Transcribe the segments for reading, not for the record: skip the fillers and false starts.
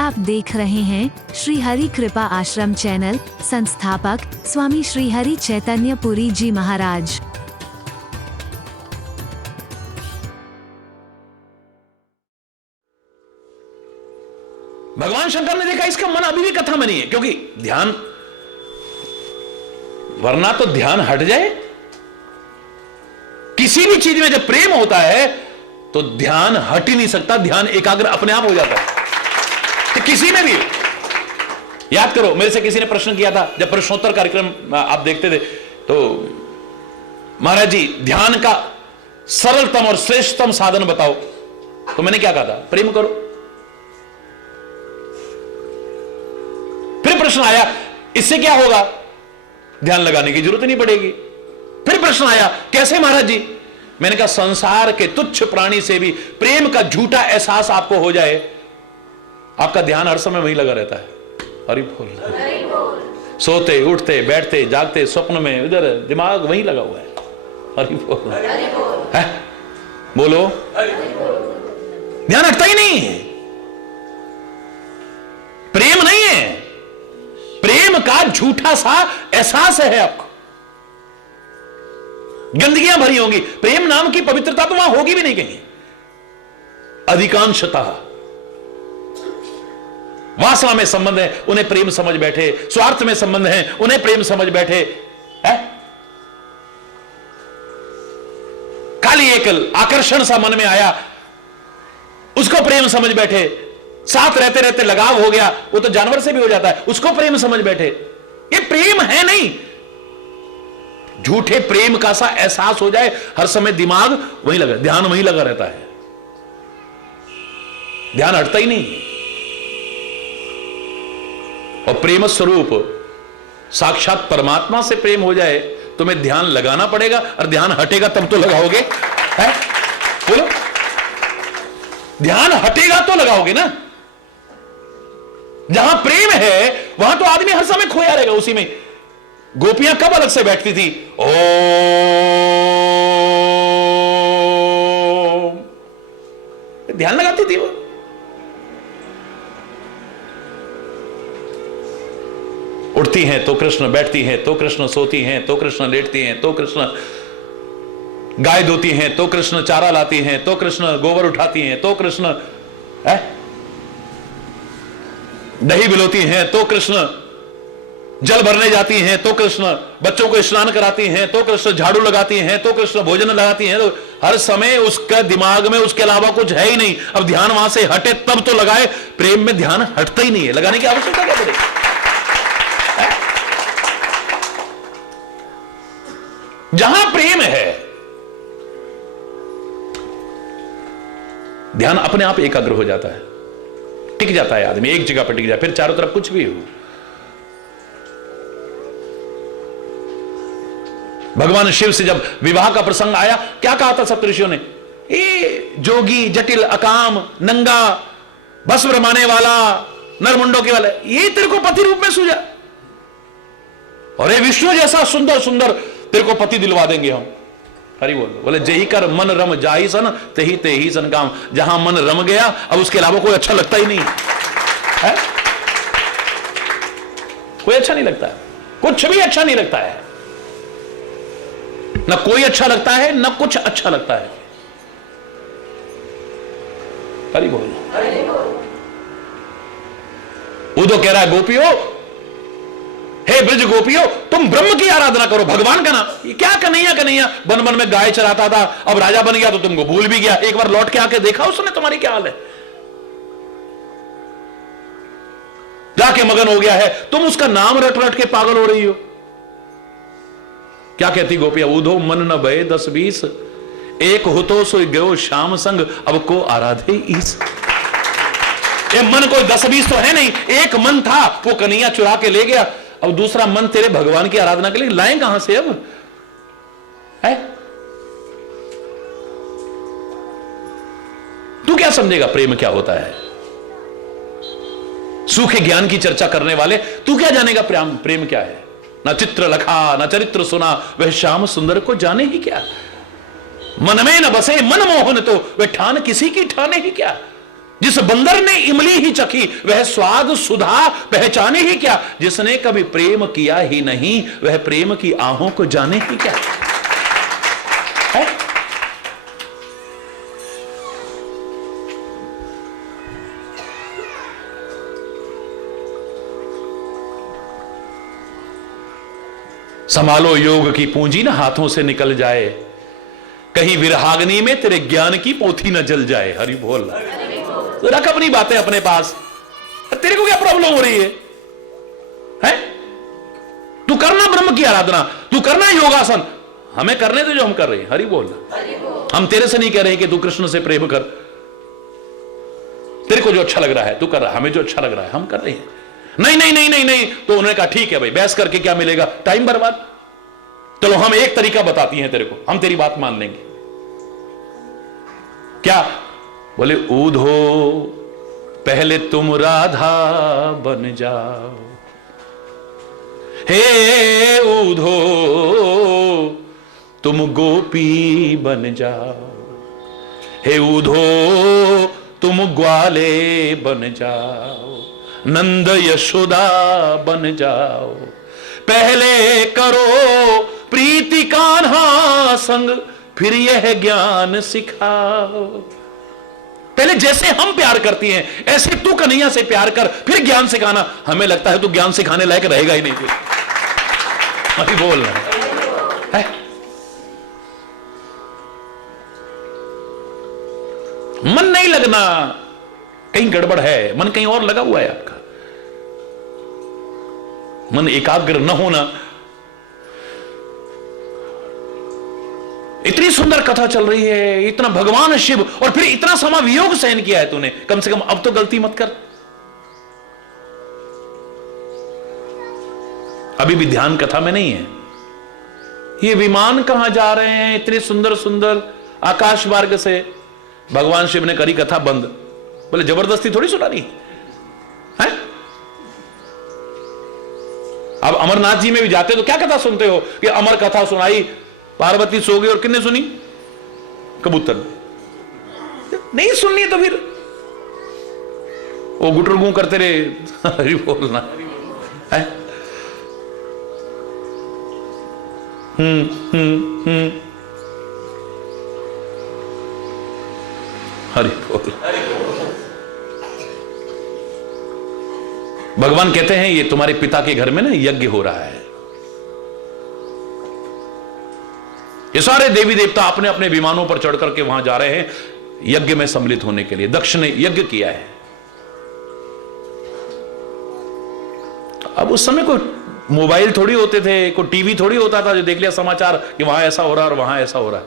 आप देख रहे हैं श्री हरि कृपा आश्रम चैनल। संस्थापक स्वामी श्री हरि चैतन्य पुरी जी महाराज। भगवान शंकर ने देखा इसका मन अभी भी कथा में नहीं है, क्योंकि ध्यान, वरना तो ध्यान हट जाए। किसी भी चीज में जब प्रेम होता है तो ध्यान हट ही नहीं सकता, ध्यान एकाग्र अपने आप हो जाता है। तो किसी में भी याद करो, मेरे से किसी ने प्रश्न किया था जब प्रश्नोत्तर कार्यक्रम आप देखते थे, तो महाराज जी ध्यान का सरलतम और श्रेष्ठतम साधन बताओ। तो मैंने क्या कहा था? प्रेम करो। फिर प्रश्न आया इससे क्या होगा? ध्यान लगाने की जरूरत नहीं पड़ेगी। फिर प्रश्न आया कैसे महाराज जी? मैंने कहा संसार के तुच्छ प्राणी से भी प्रेम का झूठा एहसास आपको हो जाए, आपका ध्यान हर समय वहीं लगा रहता है। हरि बोल। सोते उठते बैठते जागते स्वप्न में उधर दिमाग वहीं लगा हुआ है। हरि बोल। है? बोलो। ध्यान हटता ही नहीं। प्रेम नहीं है, प्रेम का झूठा सा एहसास है आपको। गंदगियां भरी होंगी, प्रेम नाम की पवित्रता तो वहां होगी भी नहीं कहीं। अधिकांशतः वासना में संबंध है, उन्हें प्रेम समझ बैठे। स्वार्थ में संबंध है, उन्हें प्रेम समझ बैठे। है? खाली एक आकर्षण सा मन में आया, उसको प्रेम समझ बैठे। साथ रहते रहते लगाव हो गया, वो तो जानवर से भी हो जाता है, उसको प्रेम समझ बैठे। ये प्रेम है नहीं। झूठे प्रेम का सा एहसास हो जाए, हर समय दिमाग वहीं लगा, ध्यान वहीं लगा रहता है, ध्यान हटता ही नहीं। और प्रेम स्वरूप साक्षात परमात्मा से प्रेम हो जाए, तुम्हें ध्यान लगाना पड़ेगा, और ध्यान हटेगा तब तो लगाओगे। है? बोलो, ध्यान हटेगा तो लगाओगे ना। जहां प्रेम है वहां तो आदमी हर समय खोया रहेगा उसी में। गोपियां कब अलग से बैठती थी? ओम, ध्यान लगाती थी वो। उठती हैं तो कृष्ण, बैठती हैं तो कृष्ण, सोती हैं तो कृष्ण, लेटती हैं तो कृष्ण, गाय धोती हैं तो कृष्ण, चारा लाती हैं तो कृष्ण, गोबर उठाती हैं तो कृष्ण, दही बिलोती हैं तो कृष्ण, जल भरने जाती हैं तो कृष्ण, बच्चों को स्नान कराती हैं तो कृष्ण, झाड़ू लगाती हैं तो कृष्ण, भोजन लगाती हैं तो। हर समय उसका दिमाग में उसके अलावा कुछ है ही नहीं। अब ध्यान वहां से हटे तब तो लगाए। प्रेम में ध्यान हटता ही नहीं है, लगाने की आवश्यकता क्या पड़ेगी? जहां प्रेम है ध्यान अपने आप एकाग्र हो जाता है, टिक जाता है आदमी, एक जगह पर टिक जाए, फिर चारों तरफ कुछ भी हो। भगवान शिव से जब विवाह का प्रसंग आया, क्या कहा था सप्तऋषियों ने? ए जोगी, जटिल, अकाम, नंगा, भस्म रमाने वाला, नरमुंडों के वाला, ये तेरे को पति रूप में सूझा। और ये विष्णु जैसा सुंदर सुंदर तेरे को पति दिलवा देंगे हम। हरि बोल। बोले जही कर मन रम जाई सन, तेही सन काम। जहां मन रम गया, अब उसके अलावा कोई अच्छा लगता ही नहीं है। कोई अच्छा नहीं लगता है, कुछ भी अच्छा नहीं लगता है। ना कोई अच्छा लगता है, ना कुछ अच्छा लगता है। हरि बोल। उद्धव कह रहा है गोपियों, हे ब्रज गोपियों, तुम ब्रह्म की आराधना करो, भगवान का नाम। ये क्या कन्हैया कन्हैया बन बन में गाय चराता था, अब राजा बन गया तो तुमको भूल भी गया। एक बार लौट के आके देखा उसने तुम्हारी क्या हाल है? जाके मगन हो गया है, तुम उसका नाम रट रट के पागल हो रही हो। क्या कहती गोपिया? उधो मन न भय 10-20, एक होतो सो गयो श्याम संग, अब को आराधे ईस। ये मन कोई 10-20 तो है नहीं, एक मन था, वो कन्हैया चुरा के ले गया। अब दूसरा मन तेरे भगवान की आराधना के लिए लाएं कहां से अब? है? तू क्या समझेगा प्रेम क्या होता है? सूखे ज्ञान की चर्चा करने वाले, तू क्या जानेगा प्रेम क्या है? ना चित्र लखा, ना चरित्र सुना, वह श्याम सुंदर को जाने ही क्या। मन में न बसे मन मोहन, तो वह ठान किसी की ठाने ही क्या। जिस बंदर ने इमली ही चखी वह स्वाद सुधा पहचाने ही क्या, जिसने कभी प्रेम किया ही नहीं वह प्रेम की आहों को जाने ही क्या है? संभालो योग की पूंजी ना हाथों से निकल जाए, कहीं विरहाग्नि में तेरे ज्ञान की पोथी न जल जाए। हरि बोल। तो रख अपनी बातें अपने पास, तेरे को क्या प्रॉब्लम हो रही है? तू करना ब्रह्म की आराधना, तू करना योगासन, हमें करने दे जो हम कर रहे हैं। हरि बोल। हम तेरे से नहीं कह रहे कि तू कृष्ण से प्रेम कर, तेरे को जो अच्छा लग रहा है तू कर रहा है, हमें जो अच्छा लग रहा है हम कर रहे हैं। नहीं नहीं नहीं नहीं नहीं, तो उन्होंने कहा ठीक है भाई, बहस करके क्या मिलेगा, टाइम बर्बाद। चलो हम एक तरीका बताती हैं तेरे को, हम तेरी बात मान लेंगे। क्या? बोले ऊधो पहले तुम राधा बन जाओ, हे ऊधो तुम गोपी बन जाओ, हे ऊधो तुम ग्वाले बन जाओ, नंद यशोदा बन जाओ, पहले करो प्रीति कान्हा संग फिर यह ज्ञान सिखाओ। पहले जैसे हम प्यार करती हैं ऐसे तू कन्हैया से प्यार कर, फिर ज्ञान सिखाना। हमें लगता है तू ज्ञान सिखाने लायक रहेगा ही नहीं फिर। अभी बोल रहा है, मन नहीं लगना, कहीं गड़बड़ है, मन कहीं और लगा हुआ है आपका, मन एकाग्र न होना। इतनी सुंदर कथा चल रही है, इतना भगवान शिव, और फिर इतना समा वियोग सहन किया है तूने, कम से कम अब तो गलती मत कर। अभी भी ध्यान कथा में नहीं है। ये विमान कहां जा रहे हैं इतने सुंदर सुंदर आकाश मार्ग से? भगवान शिव ने करी कथा बंद। बोले जबरदस्ती थोड़ी सुनानी है। अब अमरनाथ जी में भी जाते तो क्या कथा सुनते हो कि अमर कथा सुनाई, पार्वती सो गई और किसने सुनी? कबूतर। नहीं सुननी तो फिर वो गुटरगू करते रहे। हरि बोलना है। हरि बोल। भगवान कहते हैं ये तुम्हारे पिता के घर में ना यज्ञ हो रहा है, ये सारे देवी देवता अपने अपने विमानों पर चढ़ करके वहां जा रहे हैं यज्ञ में सम्मिलित होने के लिए। दक्ष ने यज्ञ किया है। अब उस समय कोई मोबाइल थोड़ी होते थे, कोई टीवी थोड़ी होता था जो देख लिया समाचार कि वहां ऐसा हो रहा है और वहां ऐसा हो रहा है।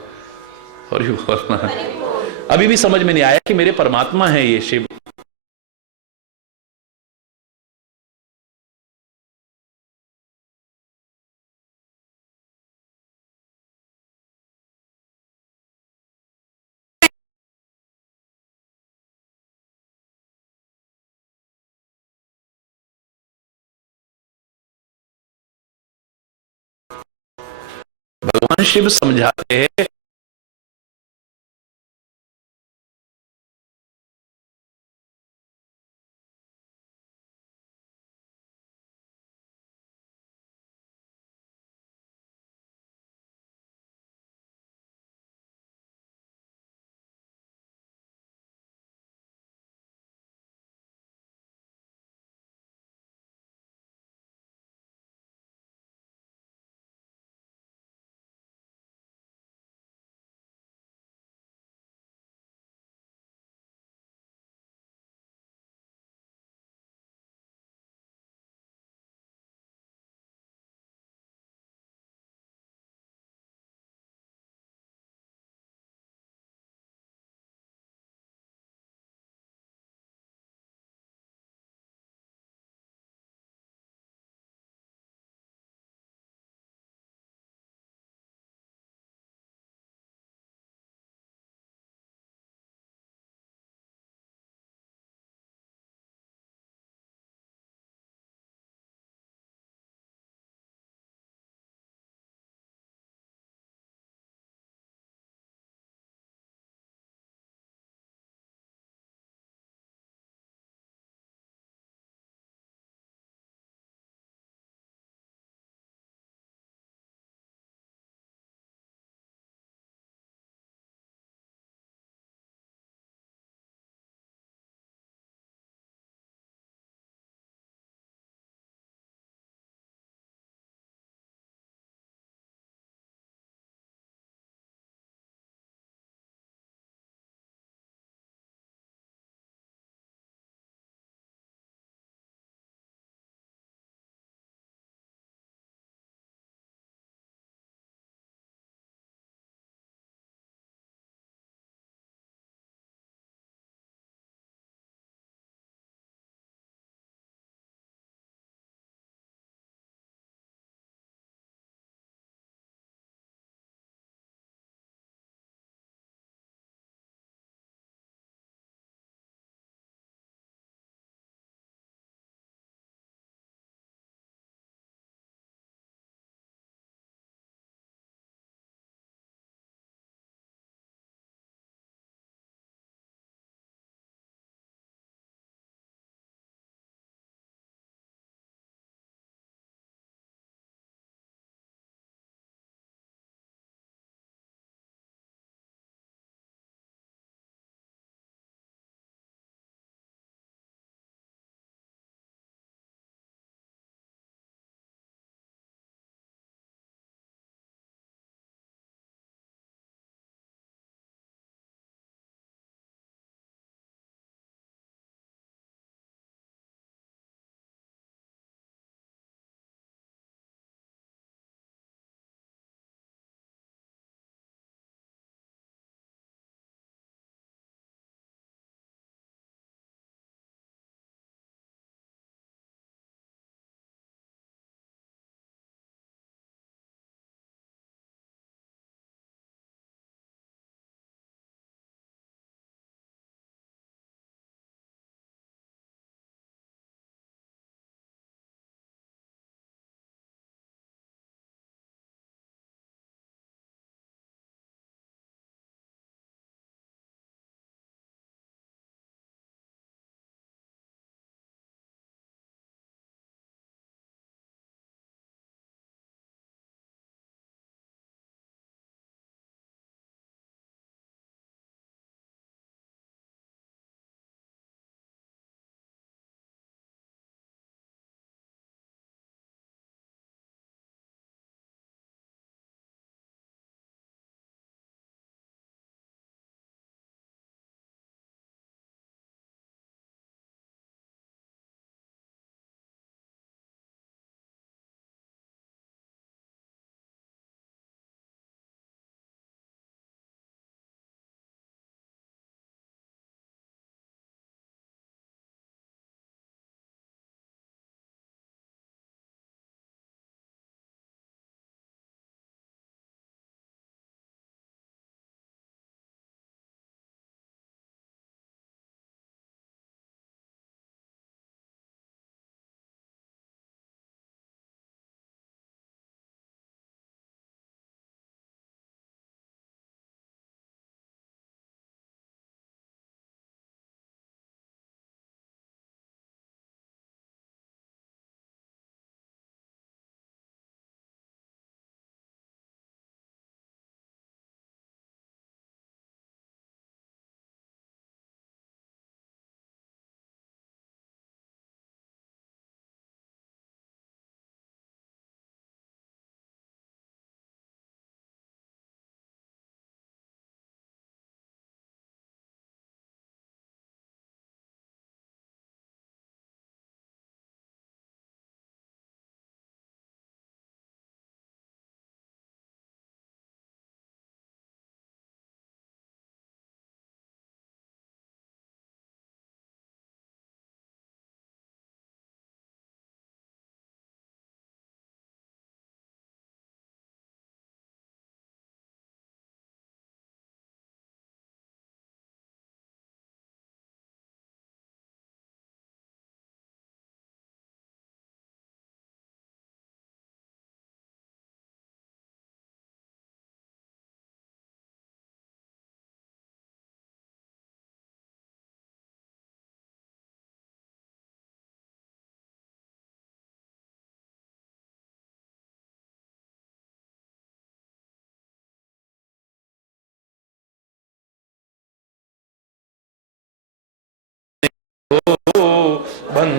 और अभी भी समझ में नहीं आया कि मेरे परमात्मा है ये शिव, भगवान शिव समझाते हैं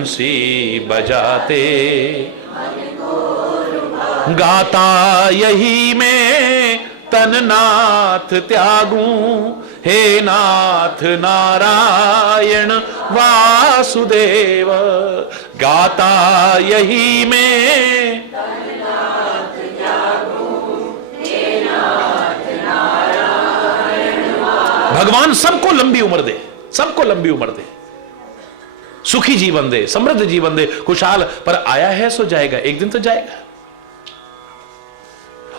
बंसी बजाते, गाता यही मैं तन नाथ त्यागूं, हे नाथ नारायण वासुदेव। गाता यही मैं भगवान सबको लंबी उम्र दे, सबको लंबी उम्र दे, सुखी जीवन दे, समृद्ध जीवन दे, खुशहाल। पर आया है सो जाएगा, एक दिन तो जाएगा।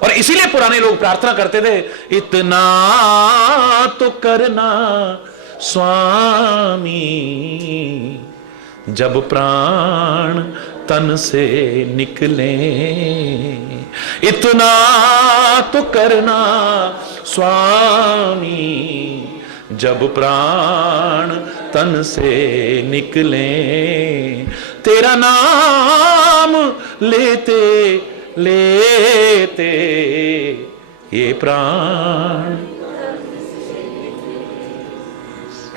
और इसीलिए पुराने लोग प्रार्थना करते थे, इतना तो करना स्वामी, जब प्राण तन से निकले। इतना तो करना स्वामी, जब प्राण तन से निकले। तेरा नाम लेते लेते ये प्राण,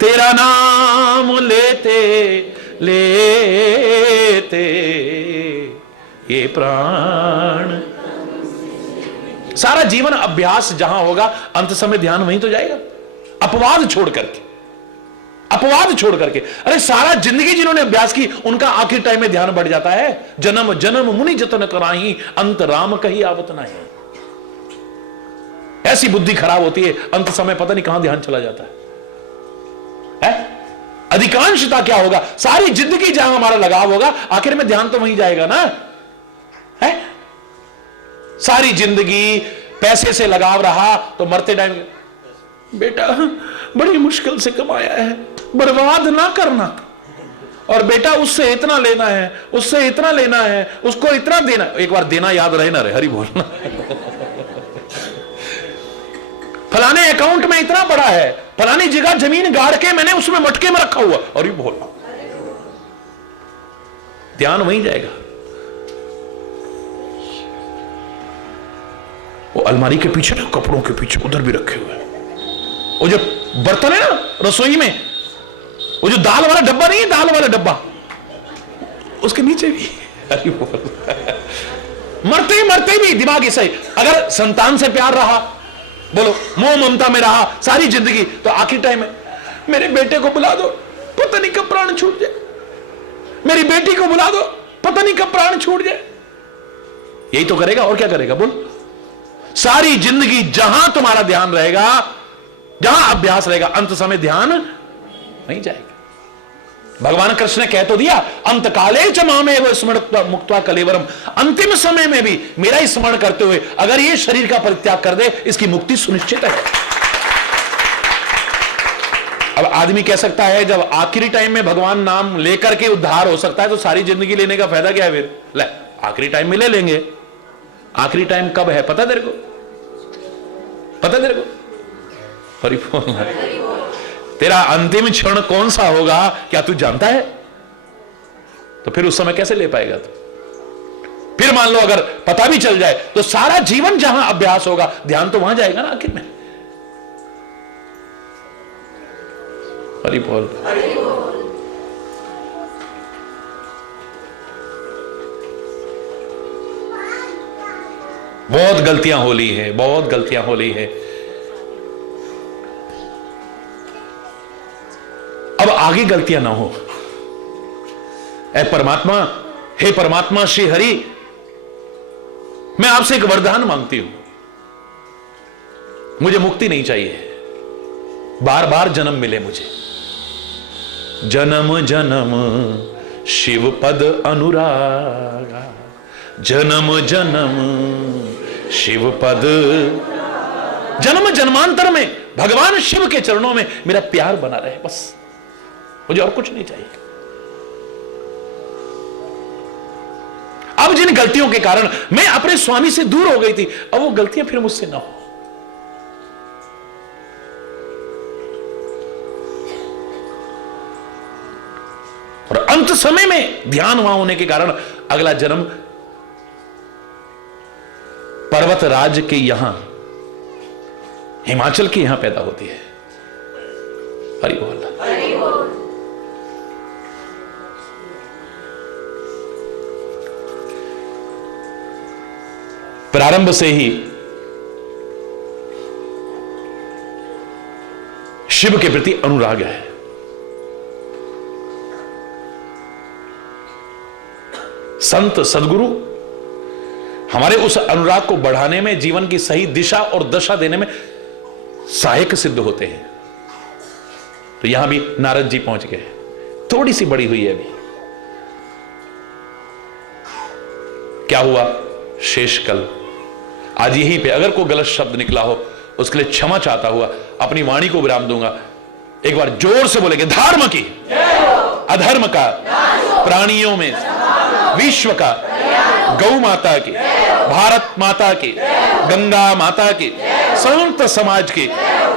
तेरा नाम लेते लेते ये प्राण। सारा जीवन अभ्यास जहां होगा, अंत समय ध्यान वहीं तो जाएगा। अपवाद छोड़ करके, अपवाद छोड़ करके। अरे सारा जिंदगी जिन्होंने अभ्यास की, उनका आखिर टाइम में ध्यान बढ़ जाता है। जन्म जन्म मुनि जतन कराही, अंत राम कही आवत नहीं। ऐसी बुद्धि खराब होती है, अंत समय पता नहीं कहां ध्यान चला जाता है। अधिकांशता क्या होगा, सारी जिंदगी जहां हमारा लगाव होगा, आखिर में ध्यान तो वहीं जाएगा ना। है सारी जिंदगी पैसे से लगाव रहा तो मरते टाइम, बेटा बड़ी मुश्किल से कमाया है, बर्बाद ना करना। और बेटा उससे इतना लेना है, उससे इतना लेना है, उसको इतना देना। एक बार देना याद रहे ना, रे हरि बोलना। फलाने अकाउंट में इतना पड़ा है, फलानी जगह जमीन गाड़ के मैंने उसमें मटके में रखा हुआ, और ये बोलना, ध्यान वहीं जाएगा। वो अलमारी के पीछे ना, कपड़ों के पीछे उधर भी रखे हुए, वो जो बर्तन है ना रसोई में, वो जो दाल वाला डब्बा नहीं है, दाल वाला डब्बा, उसके नीचे भी। मरते मरते भी दिमाग ऐसा ही। अगर संतान से प्यार रहा, बोलो मोह ममता में रहा सारी जिंदगी, तो आखिर टाइम में मेरे बेटे को बुला दो, पता नहीं कब प्राण छूट जाए। मेरी बेटी को बुला दो, पता नहीं कब प्राण छूट जाए। यही तो करेगा, और क्या करेगा बोल। सारी जिंदगी जहां तुम्हारा ध्यान रहेगा, जहां अभ्यास रहेगा, अंत समय ध्यान नहीं जाएगा। भगवान कृष्ण ने कह तो दिया, अंत काले च मामेव स्मृत्वा मुक्त्वा कलेवरम। अंतिम समय में भी मेरा ही स्मरण करते हुए अगर ये शरीर का परित्याग कर दे, इसकी मुक्ति सुनिश्चित है। अब आदमी कह सकता है, जब आखिरी टाइम में भगवान नाम लेकर के उद्धार हो सकता है, तो सारी जिंदगी लेने का फायदा क्या है फिर। ले आखिरी टाइम में ले लेंगे। आखिरी टाइम कब है पता तेरे को, पता तेरे को। हरि बोल। तेरा अंतिम क्षण कौन सा होगा क्या तू जानता है? तो फिर उस समय कैसे ले पाएगा तू? फिर मान लो अगर पता भी चल जाए, तो सारा जीवन जहां अभ्यास होगा, ध्यान तो वहां जाएगा ना आखिर में। हरि बोल। बहुत गलतियां हो ली है, बहुत गलतियां हो ली है। अब आगे गलतियां ना हो। ऐ परमात्मा, हे परमात्मा श्री हरि, मैं आपसे एक वरदान मांगती हूं। मुझे मुक्ति नहीं चाहिए, बार बार जन्म मिले मुझे। जन्म जन्म शिव पद अनुरागा, जन्म जन्म शिव पद। जन्म जन्मांतर में भगवान शिव के चरणों में मेरा प्यार बना रहे, बस मुझे और कुछ नहीं चाहिए। अब जिन गलतियों के कारण मैं अपने स्वामी से दूर हो गई थी, अब वो गलतियां फिर मुझसे ना हो। और अंत समय में ध्यान वहां होने के कारण अगला जन्म पर्वत राज के यहां, हिमाचल के यहां पैदा होती है। हरि बोल। प्रारंभ से ही शिव के प्रति अनुराग है। संत सदगुरु हमारे उस अनुराग को बढ़ाने में, जीवन की सही दिशा और दशा देने में सहायक सिद्ध होते हैं। तो यहां भी नारद जी पहुंच गए, थोड़ी सी बड़ी हुई है अभी। क्या हुआ? शेषकल। आज यहीं पे अगर कोई गलत शब्द निकला हो उसके लिए क्षमा चाहता हुआ अपनी वाणी को विराम दूंगा। एक बार जोर से बोलेंगे, धर्म की, अधर्म का, प्राणियों में, विश्व का, गौ माता की, भारत माता की, गंगा माता की, संत समाज की,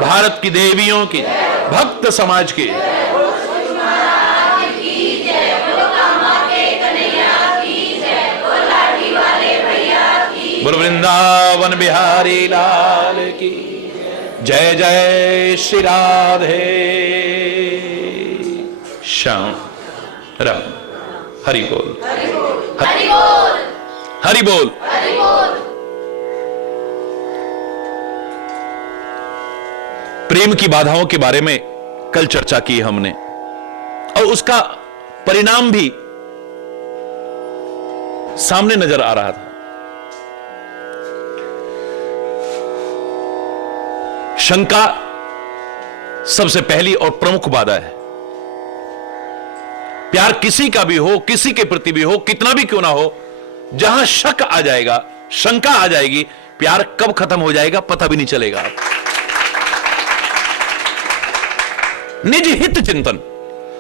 भारत की देवियों की, भक्त समाज की, बोल वृंदावन बिहारी लाल की जय। जय श्री राधे श्याम राम। हरि बोल, हरि बोल, हरि बोल। प्रेम की बाधाओं के बारे में कल चर्चा की हमने और उसका परिणाम भी सामने नजर आ रहा था। शंका सबसे पहली और प्रमुख बाधा है। प्यार किसी का भी हो, किसी के प्रति भी हो, कितना भी क्यों ना हो, जहां शक आ जाएगा, शंका आ जाएगी, प्यार कब खत्म हो जाएगा पता भी नहीं चलेगा। निज हित चिंतन,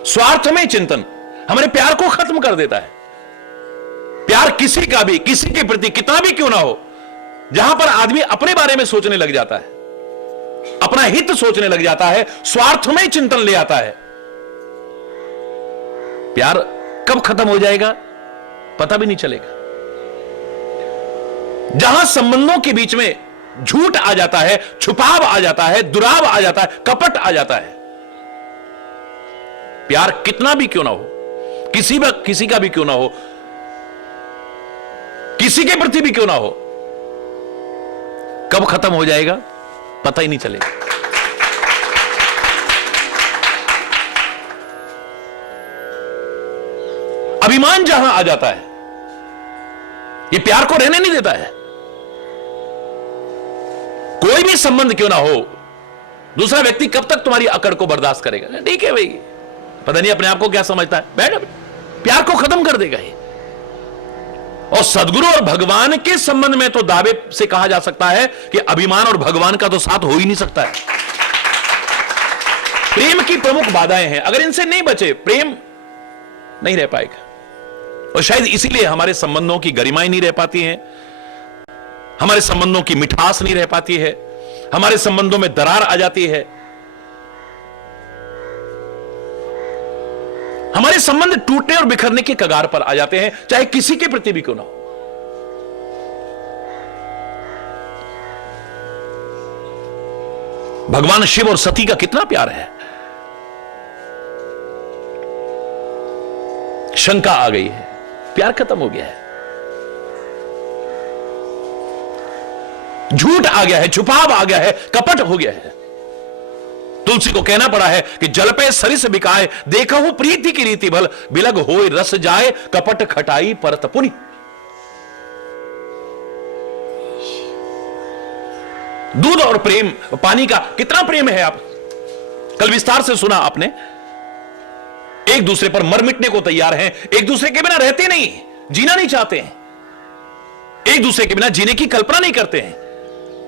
स्वार्थमय चिंतन हमारे प्यार को खत्म कर देता है। प्यार किसी का भी, किसी के प्रति कितना भी क्यों ना हो, जहां पर आदमी अपने बारे में सोचने लग जाता है, अपना हित सोचने लग जाता है, स्वार्थमय चिंतन ले आता है, प्यार कब खत्म हो जाएगा पता भी नहीं चलेगा। जहां संबंधों के बीच में झूठ आ जाता है, छुपाव आ जाता है, दुराव आ जाता है, कपट आ जाता है, प्यार कितना भी क्यों ना हो, किसी का भी क्यों ना हो, किसी के प्रति भी क्यों ना हो, कब खत्म हो जाएगा पता ही नहीं चलेगा। अभिमान जहां आ जाता है, यह प्यार को रहने नहीं देता है। कोई भी संबंध क्यों ना हो, दूसरा व्यक्ति कब तक तुम्हारी अकड़ को बर्दाश्त करेगा? ठीक है भाई, पता नहीं अपने आप को क्या समझता है, बैठ, प्यार को खत्म कर देगा ये। और सदगुरु और भगवान के संबंध में तो दावे से कहा जा सकता है कि अभिमान और भगवान का तो साथ हो ही नहीं सकता है। प्रेम की प्रमुख बाधाएं हैं, अगर इनसे नहीं बचे प्रेम नहीं रह पाएगा। और शायद इसीलिए हमारे संबंधों की गरिमाएं नहीं रह पाती हैं, हमारे संबंधों की मिठास नहीं रह पाती है, हमारे संबंधों में दरार आ जाती है, हमारे संबंध टूटने और बिखरने के कगार पर आ जाते हैं, चाहे किसी के प्रति भी क्यों ना हो। भगवान शिव और सती का कितना प्यार है, शंका आ गई है, प्यार खत्म हो गया है, झूठ आ गया है, छुपाव आ गया है, कपट हो गया है। तुलसी को कहना पड़ा है कि जल पे सरिस बिकाए, देखा हूं प्रीति की रीति भल, बिलग होए रस जाए, कपट खटाई परत पुनि। दूध और प्रेम, पानी का कितना प्रेम है, आप कल विस्तार से सुना आपने। एक दूसरे पर मर मिटने को तैयार हैं, एक दूसरे के बिना रहते नहीं, जीना नहीं चाहते हैं, एक दूसरे के बिना जीने की कल्पना नहीं करते हैं।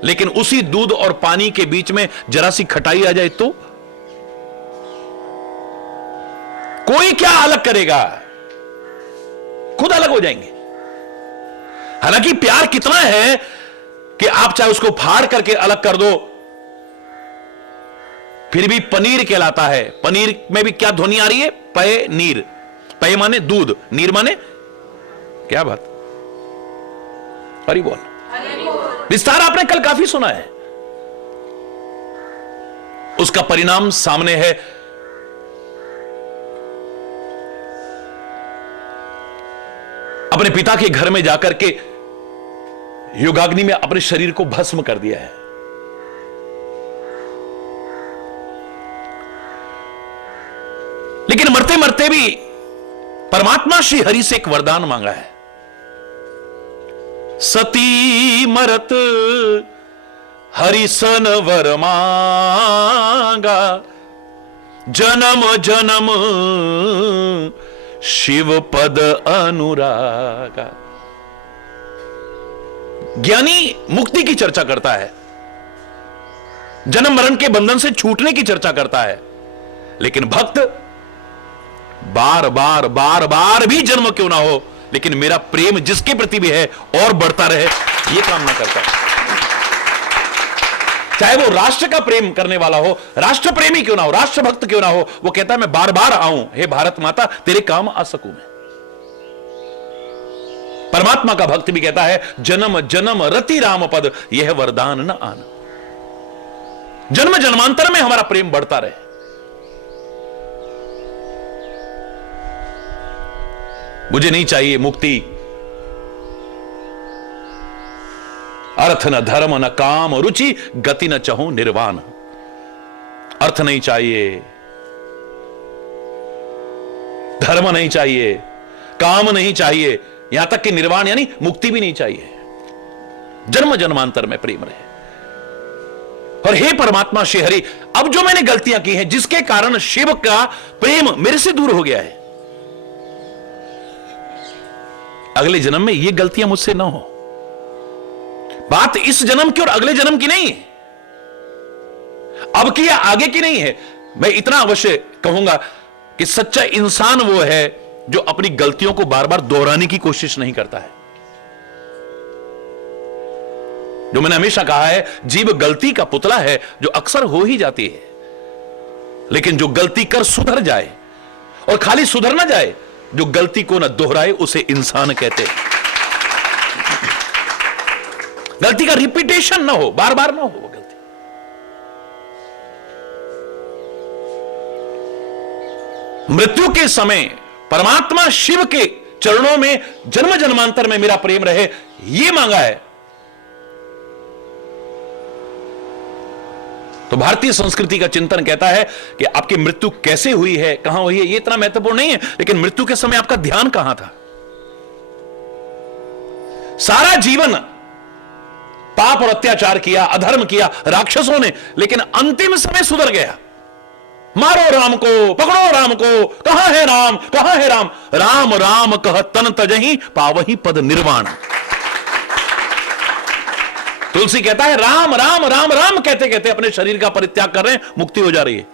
लेकिन उसी दूध और पानी के बीच में जरा सी खटाई आ जाए तो कोई क्या अलग करेगा, खुद अलग हो जाएंगे। हालांकि प्यार कितना है कि आप चाहे उसको फाड़ करके अलग कर दो फिर भी पनीर कहलाता है। पनीर में भी क्या ध्वनि आ रही है? पय नीर। पय माने दूध, नीर माने क्या बात। हरि बोल। विस्तार आपने कल काफी सुना है, उसका परिणाम सामने है। अपने पिता के घर में जाकर के योगाग्नि में अपने शरीर को भस्म कर दिया है। लेकिन मरते मरते भी परमात्मा श्री हरि से एक वरदान मांगा है। सती मरत हरि सन वर मांगा, जन्म जन्म शिव पद अनुरागा। ज्ञानी मुक्ति की चर्चा करता है, जन्म मरण के बंधन से छूटने की चर्चा करता है, लेकिन भक्त बार बार बार बार भी जन्म क्यों ना हो, लेकिन मेरा प्रेम जिसके प्रति भी है और बढ़ता रहे, यह कामना करता है। चाहे वो राष्ट्र का प्रेम करने वाला हो, राष्ट्र प्रेमी क्यों ना हो, राष्ट्र भक्त क्यों ना हो, वो कहता है मैं बार बार आऊं, हे भारत माता तेरे काम आ सकूं मैं। परमात्मा का भक्त भी कहता है जन्म जन्म रति राम पद, यह वरदान न आना। जन्म जन्मांतर में हमारा प्रेम बढ़ता रहे। मुझे नहीं चाहिए मुक्ति, अर्थ न धर्म न काम रुचि, गति न चाहूं निर्वाण। अर्थ नहीं चाहिए, धर्म नहीं चाहिए, काम नहीं चाहिए, यहां तक कि निर्वाण यानी मुक्ति भी नहीं चाहिए। जन्म जन्मांतर में प्रेम रहे। और हे परमात्मा श्री हरि, अब जो मैंने गलतियां की हैं, जिसके कारण शिव का प्रेम मेरे से दूर हो गया है, अगले जन्म में ये गलतियां मुझसे ना हो। बात इस जन्म की और अगले जन्म की नहीं है, अब की या आगे की नहीं है। मैं इतना अवश्य कहूंगा कि सच्चा इंसान वो है जो अपनी गलतियों को बार बार दोहराने की कोशिश नहीं करता है। जो मैंने हमेशा कहा है, जीव गलती का पुतला है जो अक्सर हो ही जाती है, लेकिन जो गलती कर सुधर जाए, और खाली सुधर ना जाए, जो गलती को ना दोहराए, उसे इंसान कहते हैं। गलती का रिपीटेशन ना हो, बार बार ना हो वो गलती। मृत्यु के समय परमात्मा शिव के चरणों में जन्म जन्मांतर में मेरा प्रेम रहे, यह मांगा है। तो भारतीय संस्कृति का चिंतन कहता है कि आपकी मृत्यु कैसे हुई है, कहां हुई है, यह इतना महत्वपूर्ण नहीं है, लेकिन मृत्यु के समय आपका ध्यान कहां था। सारा जीवन पाप और अत्याचार किया, अधर्म किया राक्षसों ने, लेकिन अंतिम समय सुधर गया। मारो राम को, पकड़ो राम को, कहां है राम, कहां है राम, राम राम कह तन तजही, पावही पद निर्वाण। तुलसी कहता है राम राम राम राम कहते कहते अपने शरीर का परित्याग कर रहे हैं, मुक्ति हो जा रही है।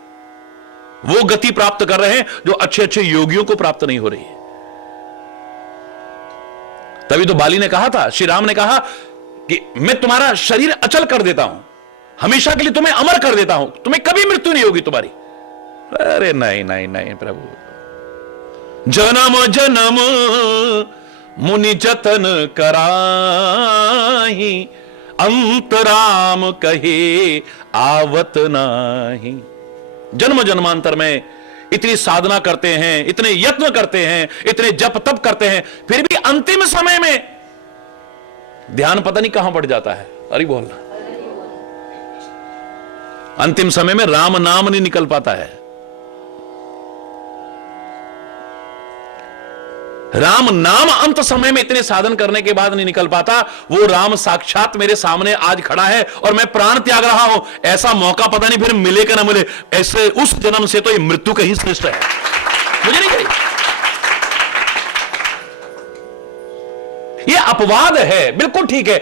वो गति प्राप्त कर रहे हैं जो अच्छे अच्छे योगियों को प्राप्त नहीं हो रही है। तभी तो बाली ने कहा था, श्री राम ने कहा कि मैं तुम्हारा शरीर अचल कर देता हूं, हमेशा के लिए तुम्हें अमर कर देता हूं, तुम्हें कभी मृत्यु नहीं होगी तुम्हारी। अरे नहीं नहीं नहीं प्रभु, जन्म जन्म मुनि जतन कराही, अंतराम कहे आवत नाही। जन्म जन्मांतर में इतनी साधना करते हैं, इतने यत्न करते हैं, इतने जप तप करते हैं, फिर भी अंतिम समय में ध्यान पता नहीं कहां पड़ जाता है। अरे बोलना, अंतिम समय में राम नाम नहीं निकल पाता है। राम नाम अंत समय में इतने साधन करने के बाद नहीं निकल पाता। वो राम साक्षात मेरे सामने आज खड़ा है और मैं प्राण त्याग रहा हूं, ऐसा मौका पता नहीं फिर मिले कि ना मिले। ऐसे उस जन्म से तो ये मृत्यु का ही श्रेष्ठ है, मुझे नहीं चाहिए। ये अपवाद है, बिल्कुल ठीक है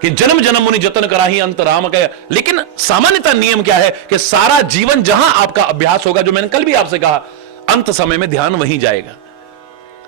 कि जन्म जन्म मुनि जतन कराही अंत राम का, लेकिन सामान्यतः नियम क्या है कि सारा जीवन जहां आपका अभ्यास होगा, जो मैंने कल भी आपसे कहा, अंत समय में ध्यान वहीं जाएगा।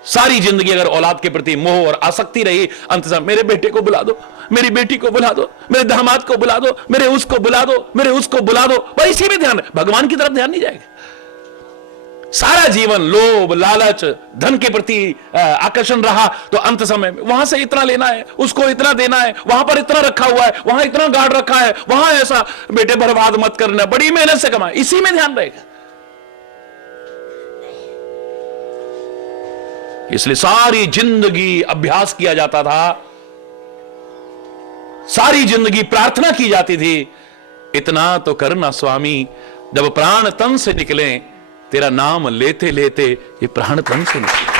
सारी जिंदगी अगर औलाद के प्रति मोह और आसक्ति रही, अंत समय मेरे बेटे को बुला दो, मेरी बेटी को बुला दो, मेरे दामाद को बुला दो, मेरे उसको बुला दो, मेरे उसको बुला दो, भाई इसी में ध्यान, भगवान की तरफ ध्यान नहीं जाएगा। सारा जीवन लोभ लालच धन के प्रति आकर्षण रहा, तो अंत समय में वहां से इतना लेना है, उसको इतना देना है, वहां पर इतना रखा हुआ है, वहां इतना गार्ड रखा है, वहां ऐसा, बेटे बर्बाद मत करना, बड़ी मेहनत से कमाए, इसी में ध्यान रहेगा। इसलिए सारी जिंदगी अभ्यास किया जाता था सारी जिंदगी प्रार्थना की जाती थी, इतना तो करना स्वामी, जब प्राण तन से निकले, तेरा नाम लेते लेते ये प्राण तन से निकले।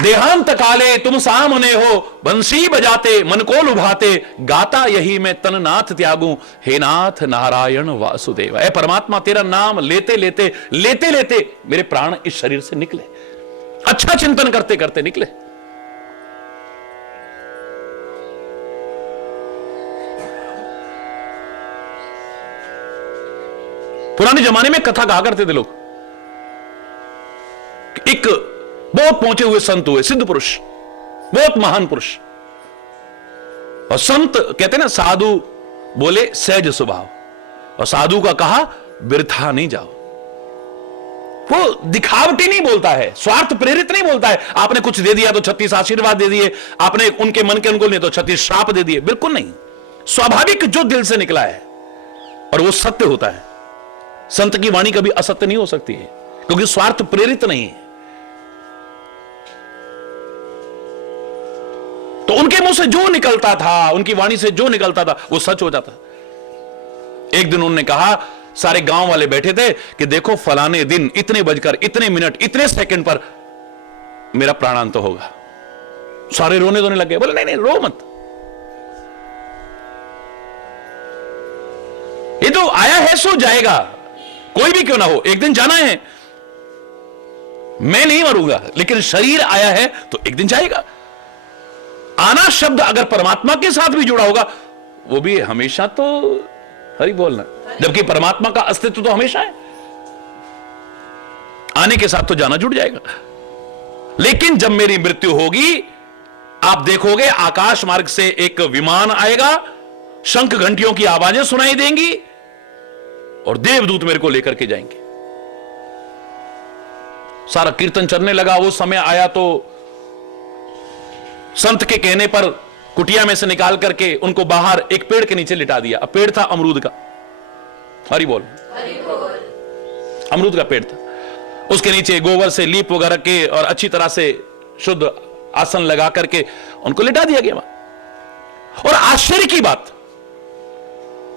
देहांत काले तुम सामने हो, बंसी बजाते मन को लुभाते, गाता यही मैं तन नाथ त्यागूं, हे नाथ नारायण वासुदेव। ऐ परमात्मा, तेरा नाम लेते लेते लेते लेते मेरे प्राण इस शरीर से निकले। अच्छा चिंतन करते करते निकले। पुराने जमाने में कथा कहा करते थे लोग। एक बहुत पहुंचे हुए संत हुए, सिद्ध पुरुष, बहुत महान पुरुष। और संत कहते ना, साधु बोले सहज स्वभाव, और साधु का कहा बिरथा नहीं जाओ। वो दिखावटी नहीं बोलता है, स्वार्थ प्रेरित नहीं बोलता है। आपने कुछ दे दिया तो 36 आशीर्वाद दे दिए, आपने उनके मन के अनुकूल नहीं तो 36 श्राप दे दिए, बिल्कुल नहीं। स्वाभाविक जो दिल से निकला है और वो सत्य होता है। संत की वाणी कभी असत्य नहीं हो सकती है, क्योंकि स्वार्थ प्रेरित नहीं है। तो उनके मुंह से जो निकलता था, उनकी वाणी से जो निकलता था, वो सच हो जाता। एक दिन उन्होंने कहा, सारे गांव वाले बैठे थे कि देखो फलाने दिन इतने बजकर इतने मिनट इतने सेकंड पर मेरा प्राणांत होगा। सारे रोने धोने लग गए। बोले नहीं नहीं, रो मत, ये तो आया है सो जाएगा, कोई भी क्यों ना हो, एक दिन जाना है। मैं नहीं मरूंगा, लेकिन शरीर आया है तो एक दिन जाएगा। आना शब्द अगर परमात्मा के साथ भी जुड़ा होगा, वो भी हमेशा तो हरि बोलना, जबकि परमात्मा का अस्तित्व तो हमेशा है। आने के साथ तो जाना जुड़ जाएगा। लेकिन जब मेरी मृत्यु होगी, आप देखोगे आकाश मार्ग से एक विमान आएगा, शंख घंटियों की आवाजें सुनाई देंगी और देवदूत मेरे को लेकर के जाएंगे। सारा कीर्तन चलने लगा। वो समय आया तो संत के कहने पर कुटिया में से निकाल करके उनको बाहर एक पेड़ के नीचे लिटा दिया। अब पेड़ था अमरूद का, हरि बोल, अमरूद का पेड़ था। उसके नीचे गोबर से लीप वगैरह के और अच्छी तरह से शुद्ध आसन लगा करके उनको लिटा दिया गया। और आश्चर्य की बात,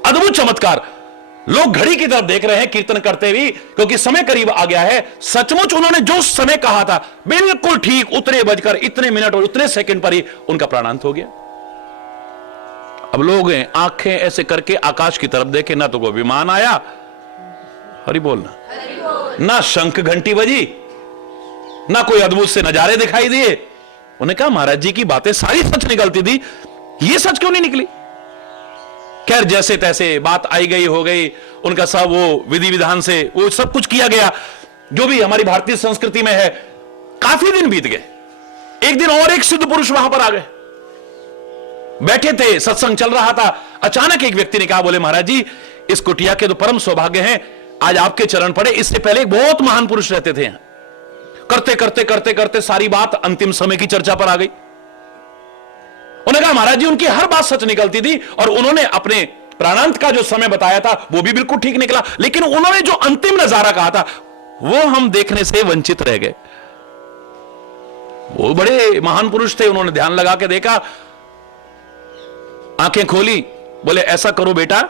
अद्भुत चमत्कार, लोग घड़ी की तरफ देख रहे हैं कीर्तन करते हुए, क्योंकि समय करीब आ गया है। सचमुच उन्होंने जो समय कहा था, बिल्कुल ठीक उतने बजकर इतने मिनट और उतने सेकंड पर ही उनका प्राणांत हो गया। अब लोग आंखें ऐसे करके आकाश की तरफ देखे, ना तो कोई विमान आया, हरि बोलना, ना शंख घंटी बजी, ना कोई अद्भुत से नजारे दिखाई दिए। उन्होंने कहा महाराज जी की बातें सारी सच निकलती थी, ये सच क्यों नहीं निकली? खैर जैसे तैसे बात आई गई हो गई, उनका सब वो विधि विधान से वो सब कुछ किया गया जो भी हमारी भारतीय संस्कृति में है। काफी दिन बीत गए। एक दिन और एक सिद्ध पुरुष वहां पर आ गए, बैठे थे, सत्संग चल रहा था। अचानक एक व्यक्ति ने कहा, बोले महाराज जी इस कुटिया के तो परम सौभाग्य हैं, आज आपके चरण पड़े। इससे पहले एक बहुत महान पुरुष रहते थे। करते करते करते करते सारी बात अंतिम समय की चर्चा पर आ गई। उन्होंने कहा महाराज जी उनकी हर बात सच निकलती थी, और उन्होंने अपने प्राणांत का जो समय बताया था वो भी बिल्कुल ठीक निकला, लेकिन उन्होंने जो अंतिम नजारा कहा था वो हम देखने से वंचित रह गए। वो बड़े महान पुरुष थे, उन्होंने ध्यान लगा के देखा, आंखें खोली, बोले ऐसा करो बेटा,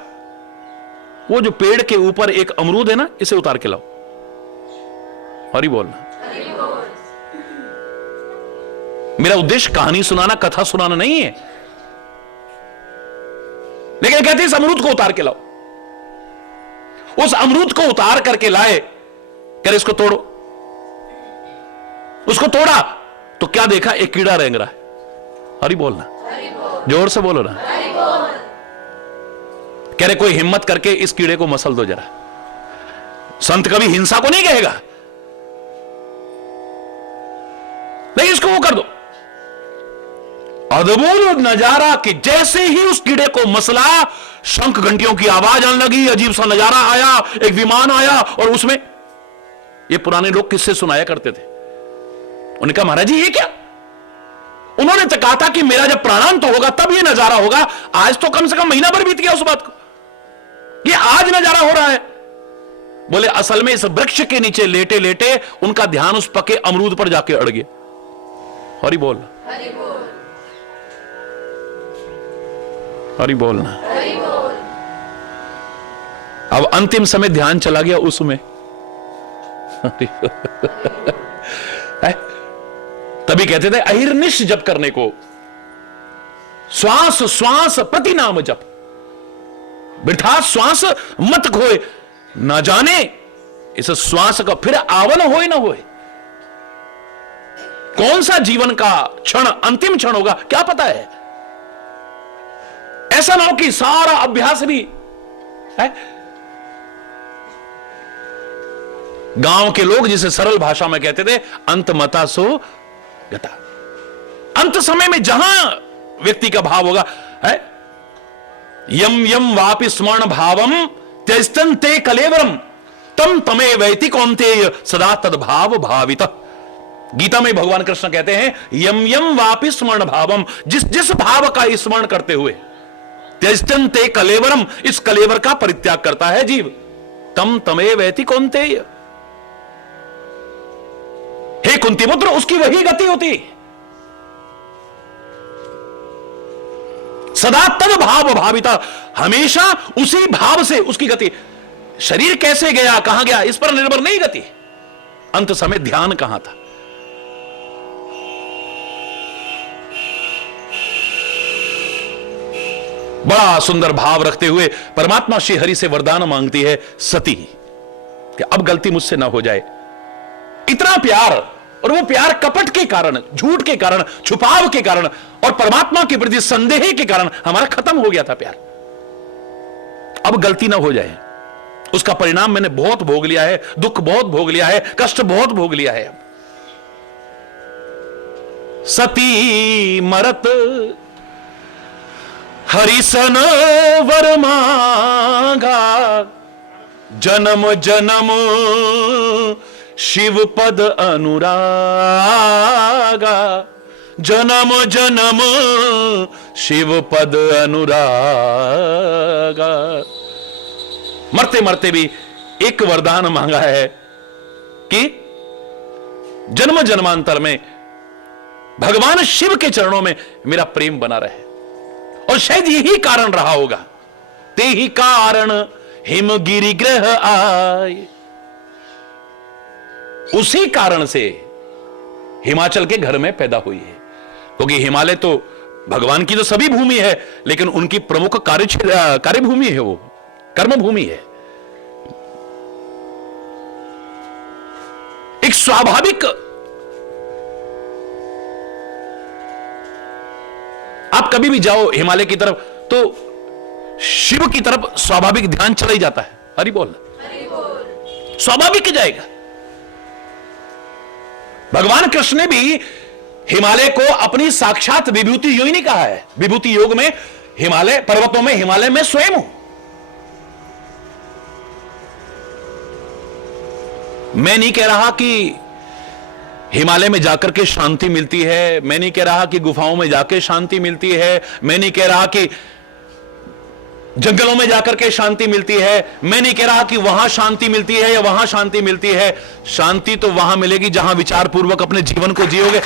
वो जो पेड़ के ऊपर एक अमरूद है ना, इसे उतार के लाओ। हरि बोलना। मेरा उद्देश्य कहानी सुनाना, कथा सुनाना नहीं है, लेकिन कहते इस अमरूद को उतार के लाओ। उस अमरूद को उतार करके लाए, कह रहे इसको तोड़ो। उसको तोड़ा तो क्या देखा, एक कीड़ा रेंग रहा है। हरि बोलना, जोर से बोलो ना। कह रहे कोई हिम्मत करके इस कीड़े को मसल दो जरा। संत कभी हिंसा को नहीं कहेगा, लेकिन इसको वो कर दो। अद्भुत नजारा कि जैसे ही उस कीड़े को मसला, शंख घंटियों की आवाज आने लगी, अजीब सा नजारा आया, एक विमान आया, और उसमें ये पुराने लोग किससे सुनाया करते थे। उन्होंने कहा महाराज जी ये क्या? उन्होंने तो कहा था कि मेरा जब प्राणांत होगा तब ये नजारा होगा। आज तो कम से कम महीना भर बीत गया उस बात को, ये आज नजारा हो रहा है। बोले असल में इस वृक्ष के नीचे लेटे लेटे उनका ध्यान उस पके अमरूद पर जाके अड़ गया। हरि बोल। हरि बोलना। अब अंतिम समय ध्यान चला गया उसमें। तभी कहते थे अहिर्निश जप करने को, श्वास श्वास प्रति नाम जप, वृथा श्वास मत खोए, ना जाने इस श्वास का फिर आवन होए ना होए। कौन सा जीवन का क्षण अंतिम क्षण होगा क्या पता है। ऐसा ना हो कि सारा अभ्यास भी है। गांव के लोग जिसे सरल भाषा में कहते थे अंत मता सो गता। अंत समय में जहां व्यक्ति का भाव होगा है, यम यम वापि स्मरण भावम त्यजतं ते कलेवरम तम तमे वैति कौन्तेय सदा तद्भाव भावित। गीता में भगवान कृष्ण कहते हैं यम यम वापि स्मरण भावम, जिस जिस भाव का स्मरण करते हुए त्यजतं ते कलेवरम, इस कलेवर का परित्याग करता है जीव, तम तमे वैति कौन्तेय, हे कुंती पुत्र उसकी वही गति होती। सदा तद भाव भाविता, हमेशा उसी भाव से उसकी गति। शरीर कैसे गया कहां गया इस पर निर्भर नहीं गति, अंत समय ध्यान कहां था। बड़ा सुंदर भाव रखते हुए परमात्मा श्री हरि से वरदान मांगती है सती कि अब गलती मुझसे ना हो जाए। इतना प्यार, और वो प्यार कपट के कारण, झूठ के कारण, छुपाव के कारण और परमात्मा के प्रति संदेह के कारण हमारा खत्म हो गया था प्यार। अब गलती ना हो जाए, उसका परिणाम मैंने बहुत भोग लिया है, दुख बहुत भोग लिया है, कष्ट बहुत भोग लिया है। सती मरत हरिसन वर मांगा, जन्म जन्म शिव पद अनुरागा, जन्म जन्म शिव पद अनुरागा। मरते मरते भी एक वरदान मांगा है कि जन्म जन्मांतर में भगवान शिव के चरणों में मेरा प्रेम बना रहे। और शायद यही कारण रहा होगा, ते ही कारण हिमगिरि ग्रह आए, उसी कारण से हिमाचल के घर में पैदा हुई है। क्योंकि हिमालय तो भगवान की तो सभी भूमि है, लेकिन उनकी प्रमुख कार्यभूमि है, वो कर्मभूमि है। एक स्वाभाविक, आप कभी भी जाओ हिमालय की तरफ तो शिव की तरफ स्वाभाविक ध्यान चला ही जाता है। हरि बोल, स्वाभाविक जाएगा। भगवान कृष्ण ने भी हिमालय को अपनी साक्षात विभूति योग नहीं कहा है। विभूति योग में हिमालय पर्वतों में, हिमालय में स्वयं हूं। मैं नहीं कह रहा कि हिमालय में जाकर के शांति मिलती है, मैं नहीं कह रहा कि गुफाओं में जाकर शांति मिलती है, मैं नहीं कह रहा कि जंगलों में जाकर के शांति मिलती है, मैं नहीं कह रहा कि वहां शांति मिलती है या वहां शांति मिलती है। शांति तो वहां मिलेगी जहां विचार पूर्वक अपने जीवन को जियोगे।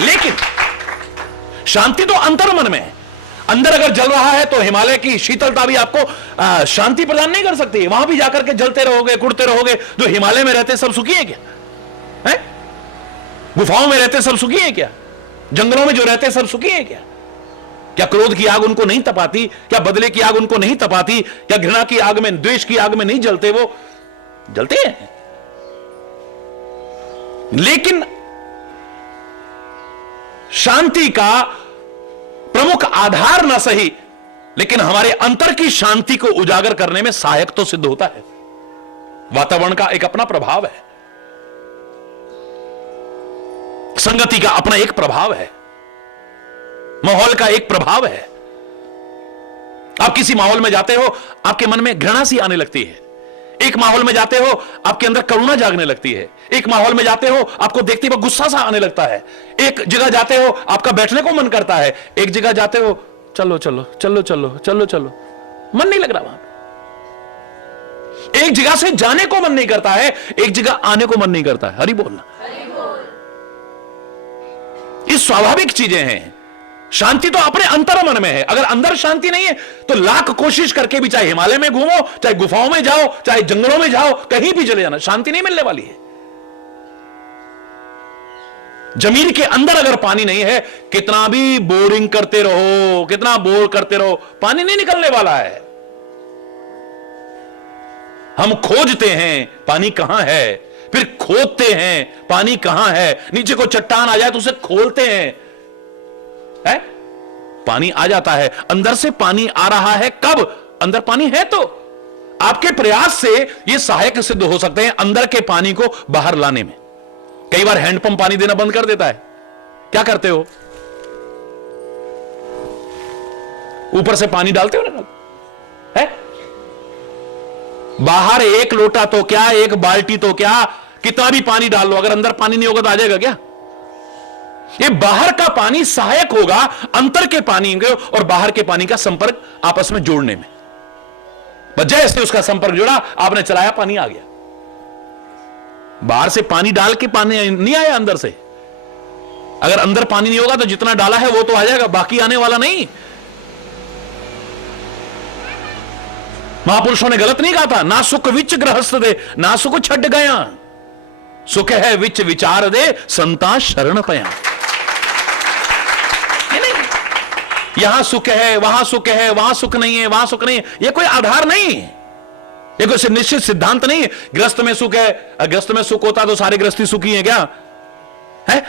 लेकिन शांति तो अंतर्मन में है। अंदर अगर जल रहा है तो हिमालय की शीतलता भी आपको शांति प्रदान नहीं कर सकती। वहां भी जाकर के जलते रहोगे, कुड़ते रहोगे। जो हिमालय में रहते सब सुखी है क्या? है? गुफाओं में रहते सब सुखी है क्या? जंगलों में जो रहते सब सुखी है क्या? क्या क्रोध की आग उनको नहीं तपाती? क्या बदले की आग उनको नहीं तपाती? क्या घृणा की आग में, द्वेष की आग में नहीं जलते? वो जलते हैं। लेकिन शांति का प्रमुख आधार ना सही, लेकिन हमारे अंतर की शांति को उजागर करने में सहायक तो सिद्ध होता है। वातावरण का एक अपना प्रभाव है, संगति का अपना एक प्रभाव है, माहौल का एक प्रभाव है। आप किसी माहौल में जाते हो, आपके मन में घृणा सी आने लगती है। एक माहौल में जाते हो, आपके अंदर करुणा जागने लगती है। एक माहौल में जाते हो, आपको देखते हुए गुस्सा सा आने लगता है। एक जगह जाते हो, आपका बैठने को मन करता है। एक जगह जाते हो, चलो चलो चलो चलो चलो चलो, मन नहीं लग रहा वहां। एक जगह से जाने को मन नहीं करता है, एक जगह आने को मन नहीं करता है। हरि बोलना। ये स्वाभाविक चीजें हैं। शांति तो अपने अंतर मन में है। अगर अंदर शांति नहीं है तो लाख कोशिश करके भी, चाहे हिमालय में घूमो, चाहे गुफाओं में जाओ, चाहे जंगलों में जाओ, कहीं भी चले जाना, शांति नहीं मिलने वाली है। जमीन के अंदर अगर पानी नहीं है, कितना भी बोरिंग करते रहो, कितना बोर करते रहो, पानी नहीं निकलने वाला है। हम खोजते हैं पानी कहां है, फिर खोदते हैं पानी कहां है। नीचे को चट्टान आ जाए तो उसे खोलते हैं, है? पानी आ जाता है। अंदर से पानी आ रहा है कब? अंदर पानी है तो आपके प्रयास से यह सहायक सिद्ध हो सकते हैं अंदर के पानी को बाहर लाने में। कई बार हैंडपंप पानी देना बंद कर देता है, क्या करते हो? ऊपर से पानी डालते हो ना, है? बाहर एक लोटा तो क्या, एक बाल्टी तो क्या, कितना भी पानी डाल लो, अगर अंदर पानी नहीं होगा तो आ जाएगा क्या? ये बाहर का पानी सहायक होगा अंतर के पानी और बाहर के पानी का संपर्क आपस में जोड़ने में। जैसे उसका संपर्क जोड़ा, आपने चलाया, पानी आ गया। बाहर से पानी डाल के पानी नहीं आया अंदर से। अगर अंदर पानी नहीं होगा तो जितना डाला है वो तो आ जाएगा, बाकी आने वाला नहीं। महापुरुषों ने गलत नहीं कहा था, ना सुख विच गृहस्थ दे, ना सुख छट गया, सुख है विच विचार दे, संता शरण पया। यहां सुख है, वहां सुख है, वहां सुख नहीं है, वहां सुख नहीं है, यह कोई आधार नहीं है, ये कोई निश्चित सिद्धांत नहीं है। ग्रस्त में सुख है, ग्रस्त में सुख होता तो सारे गृहस्थी सुखी है क्या? है?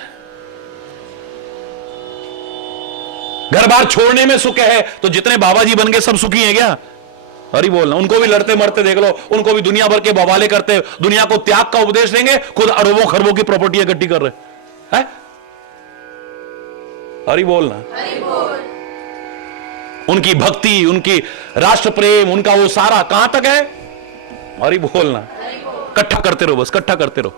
घर बार छोड़ने में सुख है तो जितने बाबा जी बन गए सब सुखी हैं क्या? हरि बोलना। उनको भी लड़ते मरते देख लो, उनको भी दुनिया भर के बवाले करते, दुनिया को त्याग का उपदेश देंगे, खुद अरबों खरबों की प्रॉपर्टी इकट्ठी कर रहे हैं। हरि बोलना। उनकी भक्ति, उनकी राष्ट्र प्रेम, उनका वो सारा कहां तक है? हरि बोलना। इकट्ठा करते रहो, बस इकट्ठा करते रहो।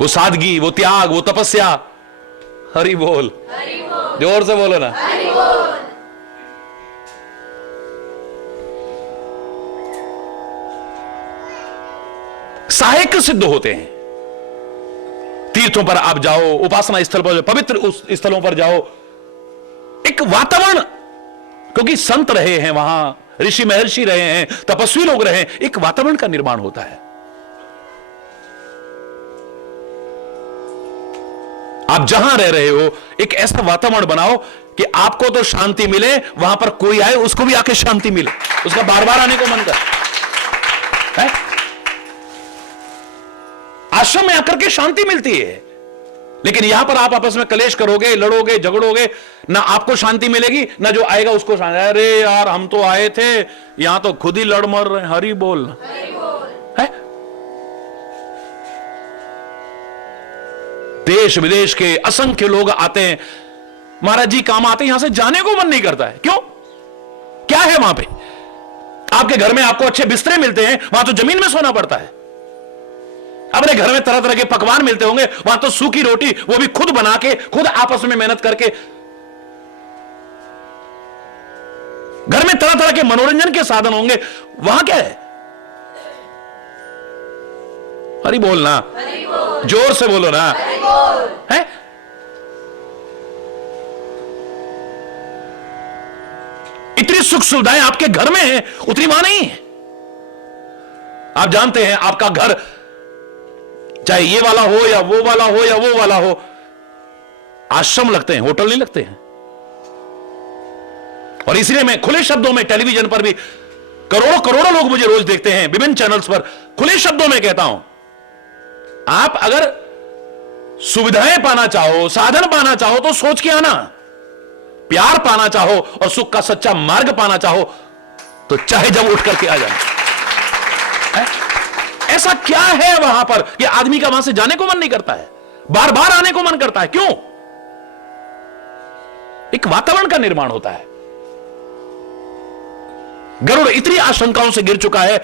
वो सादगी, वो त्याग, वो तपस्या। हरि बोल, जोर से बोलो ना। सहायक सिद्ध होते हैं। तीर्थों पर आप जाओ, उपासना स्थल पर, पवित्र उस स्थलों पर जाओ, एक वातावरण, क्योंकि संत रहे हैं वहां, ऋषि महर्षि रहे हैं, तपस्वी लोग रहे हैं, एक वातावरण का निर्माण होता है। आप जहां रह रहे हो एक ऐसा वातावरण बनाओ कि आपको तो शांति मिले, वहां पर कोई आए उसको भी आके शांति मिले, उसका बार बार आने को मन कर। आश्रम में आकर के शांति मिलती है, लेकिन यहां पर आप आपस में कलेश करोगे, लड़ोगे, झगड़ोगे, ना आपको शांति मिलेगी, ना जो आएगा उसको शांति। अरे यार हम तो आए थे, यहां तो खुद ही लड़ मर रहे हैं। हरि बोल है। देश विदेश के असंख्य लोग आते हैं, महाराज जी काम आते हैं, यहां से जाने को मन नहीं करता है। क्यों? क्या है वहां पे? आपके घर में आपको अच्छे बिस्तरे मिलते हैं, वहां तो जमीन में सोना पड़ता है। अपने घर में तरह तरह के पकवान मिलते होंगे, वहां तो सूखी रोटी, वो भी खुद बना के, खुद आपस में मेहनत करके। घर में तरह तरह के मनोरंजन के साधन होंगे, वहां क्या है? हरि बोलना, जोर से बोलो ना। है? इतनी सुख सुविधाएं आपके घर में है, उतनी वहां नहीं है। आप जानते हैं आपका घर चाहे ये वाला हो या वो वाला हो या वो वाला हो, आश्रम लगते हैं, होटल नहीं लगते हैं। और इसलिए मैं खुले शब्दों में टेलीविजन पर भी करोड़ों करोड़ों लोग मुझे रोज देखते हैं, विभिन्न चैनल्स पर, खुले शब्दों में कहता हूं, आप अगर सुविधाएं पाना चाहो, साधन पाना चाहो तो सोच के आना। प्यार पाना चाहो और सुख का सच्चा मार्ग पाना चाहो तो चाहे जब उठ करके आ जाना। ऐसा क्या है वहां पर कि आदमी का वहां से जाने को मन नहीं करता है, बार बार आने को मन करता है? क्यों? एक वातावरण का निर्माण होता है। गरुड़ इतनी आशंकाओं से गिर चुका है,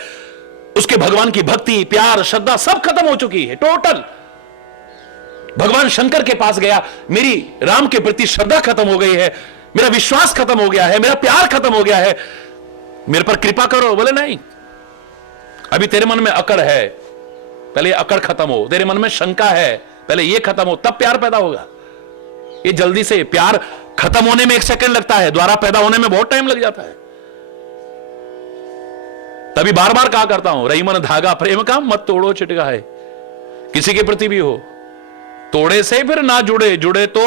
उसके भगवान की भक्ति, प्यार, श्रद्धा सब खत्म हो चुकी है, टोटल। भगवान शंकर के पास गया, मेरी राम के प्रति श्रद्धा खत्म हो गई है, मेरा विश्वास खत्म हो गया है, मेरा प्यार खत्म हो गया है, मेरे पर कृपा करो। बोले नहीं, अभी तेरे मन में अकड़ है, पहले अकड़ खत्म हो। तेरे मन में शंका है, पहले ये खत्म हो, तब प्यार पैदा होगा। ये जल्दी से प्यार खत्म होने में 1 सेकंड लगता है, दोबारा पैदा होने में बहुत टाइम लग जाता है। तभी बार बार कहा करता हूं, रहीमन धागा प्रेम का मत तोड़ो चिटका है। किसी के प्रति भी हो, तोड़े से फिर ना जुड़े, जुड़े तो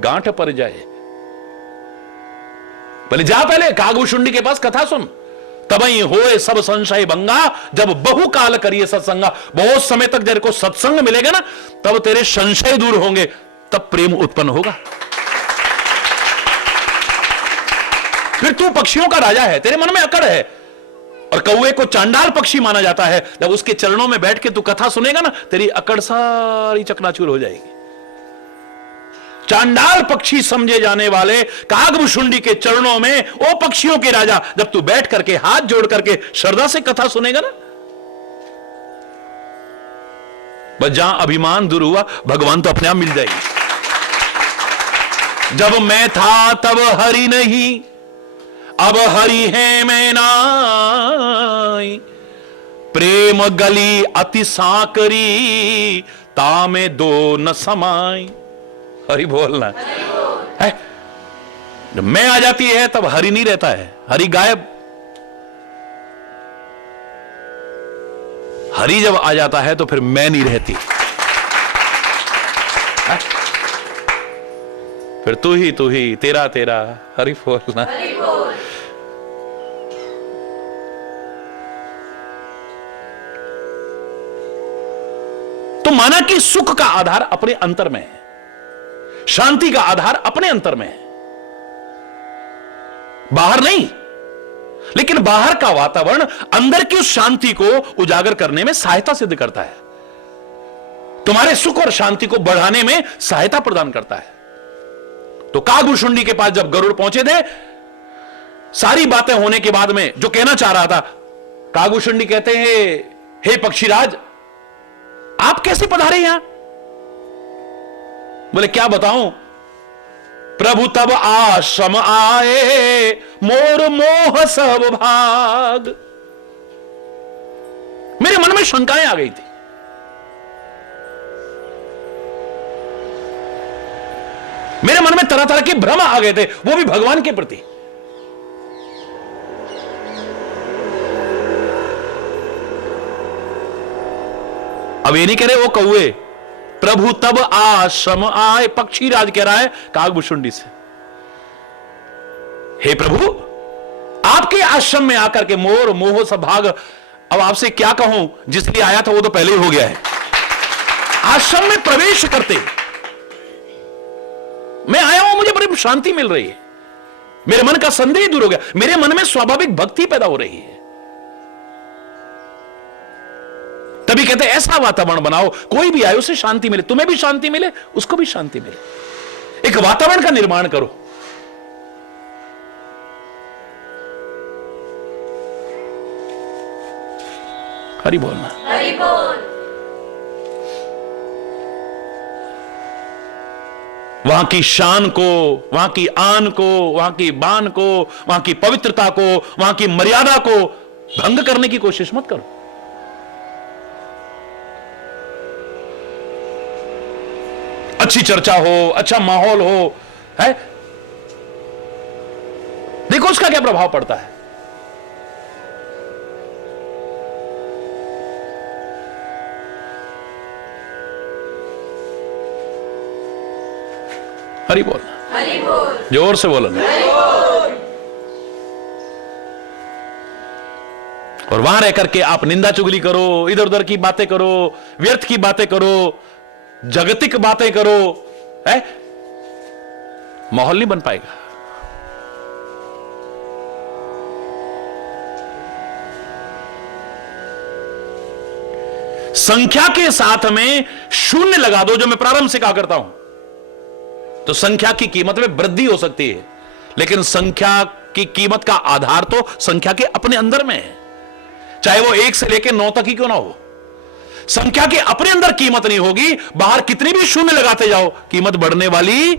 गांठ पर जाए। बोले जा पहले कागभूषुंडी के पास कथा सुन। तबई होए सब संशय भंगा, जब बहु काल करिए सत्संगा। बहुत समय तक तेरे को सत्संग मिलेगा ना, तब तेरे संशय दूर होंगे, तब प्रेम उत्पन्न होगा। फिर तू पक्षियों का राजा है, तेरे मन में अकड़ है, और कौवे को चांडाल पक्षी माना जाता है। जब उसके चरणों में बैठ के तू कथा सुनेगा ना, तेरी अकड़ सारी चकनाचूर हो जाएगी। चांडाल पक्षी समझे जाने वाले कागभूषुंडी के चरणों में, ओ पक्षियों के राजा, जब तू बैठ करके हाथ जोड़ करके श्रद्धा से कथा सुनेगा ना, बस जहां अभिमान दूर हुआ, भगवान तो अपने आप मिल जाएगी। जब मैं था तब हरि नहीं, अब हरि है मैं नाई। प्रेम गली अति साकरी, तामे दो न समाई। हरि बोलना है। जब मैं आ जाती है तब हरि नहीं रहता है, हरि गायब। हरि जब आ जाता है तो फिर मैं नहीं रहती है? फिर तू ही तेरा तेरा। हरि बोलना। तो माना कि सुख का आधार अपने अंतर में है, शांति का आधार अपने अंतर में है, बाहर नहीं। लेकिन बाहर का वातावरण अंदर की उस शांति को उजागर करने में सहायता सिद्ध करता है, तुम्हारे सुख और शांति को बढ़ाने में सहायता प्रदान करता है। तो कागभूषुंडी के पास जब गरुड़ पहुंचे थे, सारी बातें होने के बाद में जो कहना चाह रहा था, कागभूषुंडी कहते हैं, हे पक्षीराज, आप कैसे पधारे यहां? बोले क्या बताऊं, प्रभु तब आश्रम आए, मोर मोह सब भाग। मेरे मन में शंकाएं आ गई थी। मेरे मन में तरह तरह के भ्रम आ गए थे, वो भी भगवान के प्रति। अब ये नहीं कह रहे वो कौए, प्रभु तब आश्रम आए। पक्षीराज कह रहा है कागभूषुंडी से, हे प्रभु, आपके आश्रम में आकर के मोर मोह सब भाग। अब आपसे क्या कहूं, जिसलिए आया था वो तो पहले ही हो गया है। आश्रम में प्रवेश करते मैं आया हूं, मुझे बड़ी शांति मिल रही है, मेरे मन का संदेह दूर हो गया, मेरे मन में स्वाभाविक भक्ति पैदा हो रही है। तभी कहते हैं ऐसा वातावरण बनाओ, कोई भी आए उसे शांति मिले, तुम्हें भी शांति मिले, उसको भी शांति मिले। एक वातावरण का निर्माण करो। हरि बोलना। हरि बोल। वहां की शान को, वहां की आन को, वहां की बान को, वहां की पवित्रता को, वहां की मर्यादा को भंग करने की कोशिश मत करो। अच्छी चर्चा हो, अच्छा माहौल हो, है? देखो उसका क्या प्रभाव पड़ता है। हरि बोल। हरि बोल। जोर से बोलो ना। हरि बोल। और वहां रह करके आप निंदा चुगली करो, इधर उधर की बातें करो, व्यर्थ की बातें करो, जागतिक बातें करो, है? माहौल नहीं बन पाएगा। संख्या के साथ में शून्य लगा दो, जो मैं प्रारंभ से कहा करता हूं, तो संख्या की कीमत में वृद्धि हो सकती है। लेकिन संख्या की कीमत का आधार तो संख्या के अपने अंदर में है, चाहे वो 1 से लेकर 9 तक ही क्यों ना हो। संख्या के अपने अंदर कीमत नहीं होगी, बाहर कितनी भी शून्य लगाते जाओ, कीमत बढ़ने वाली।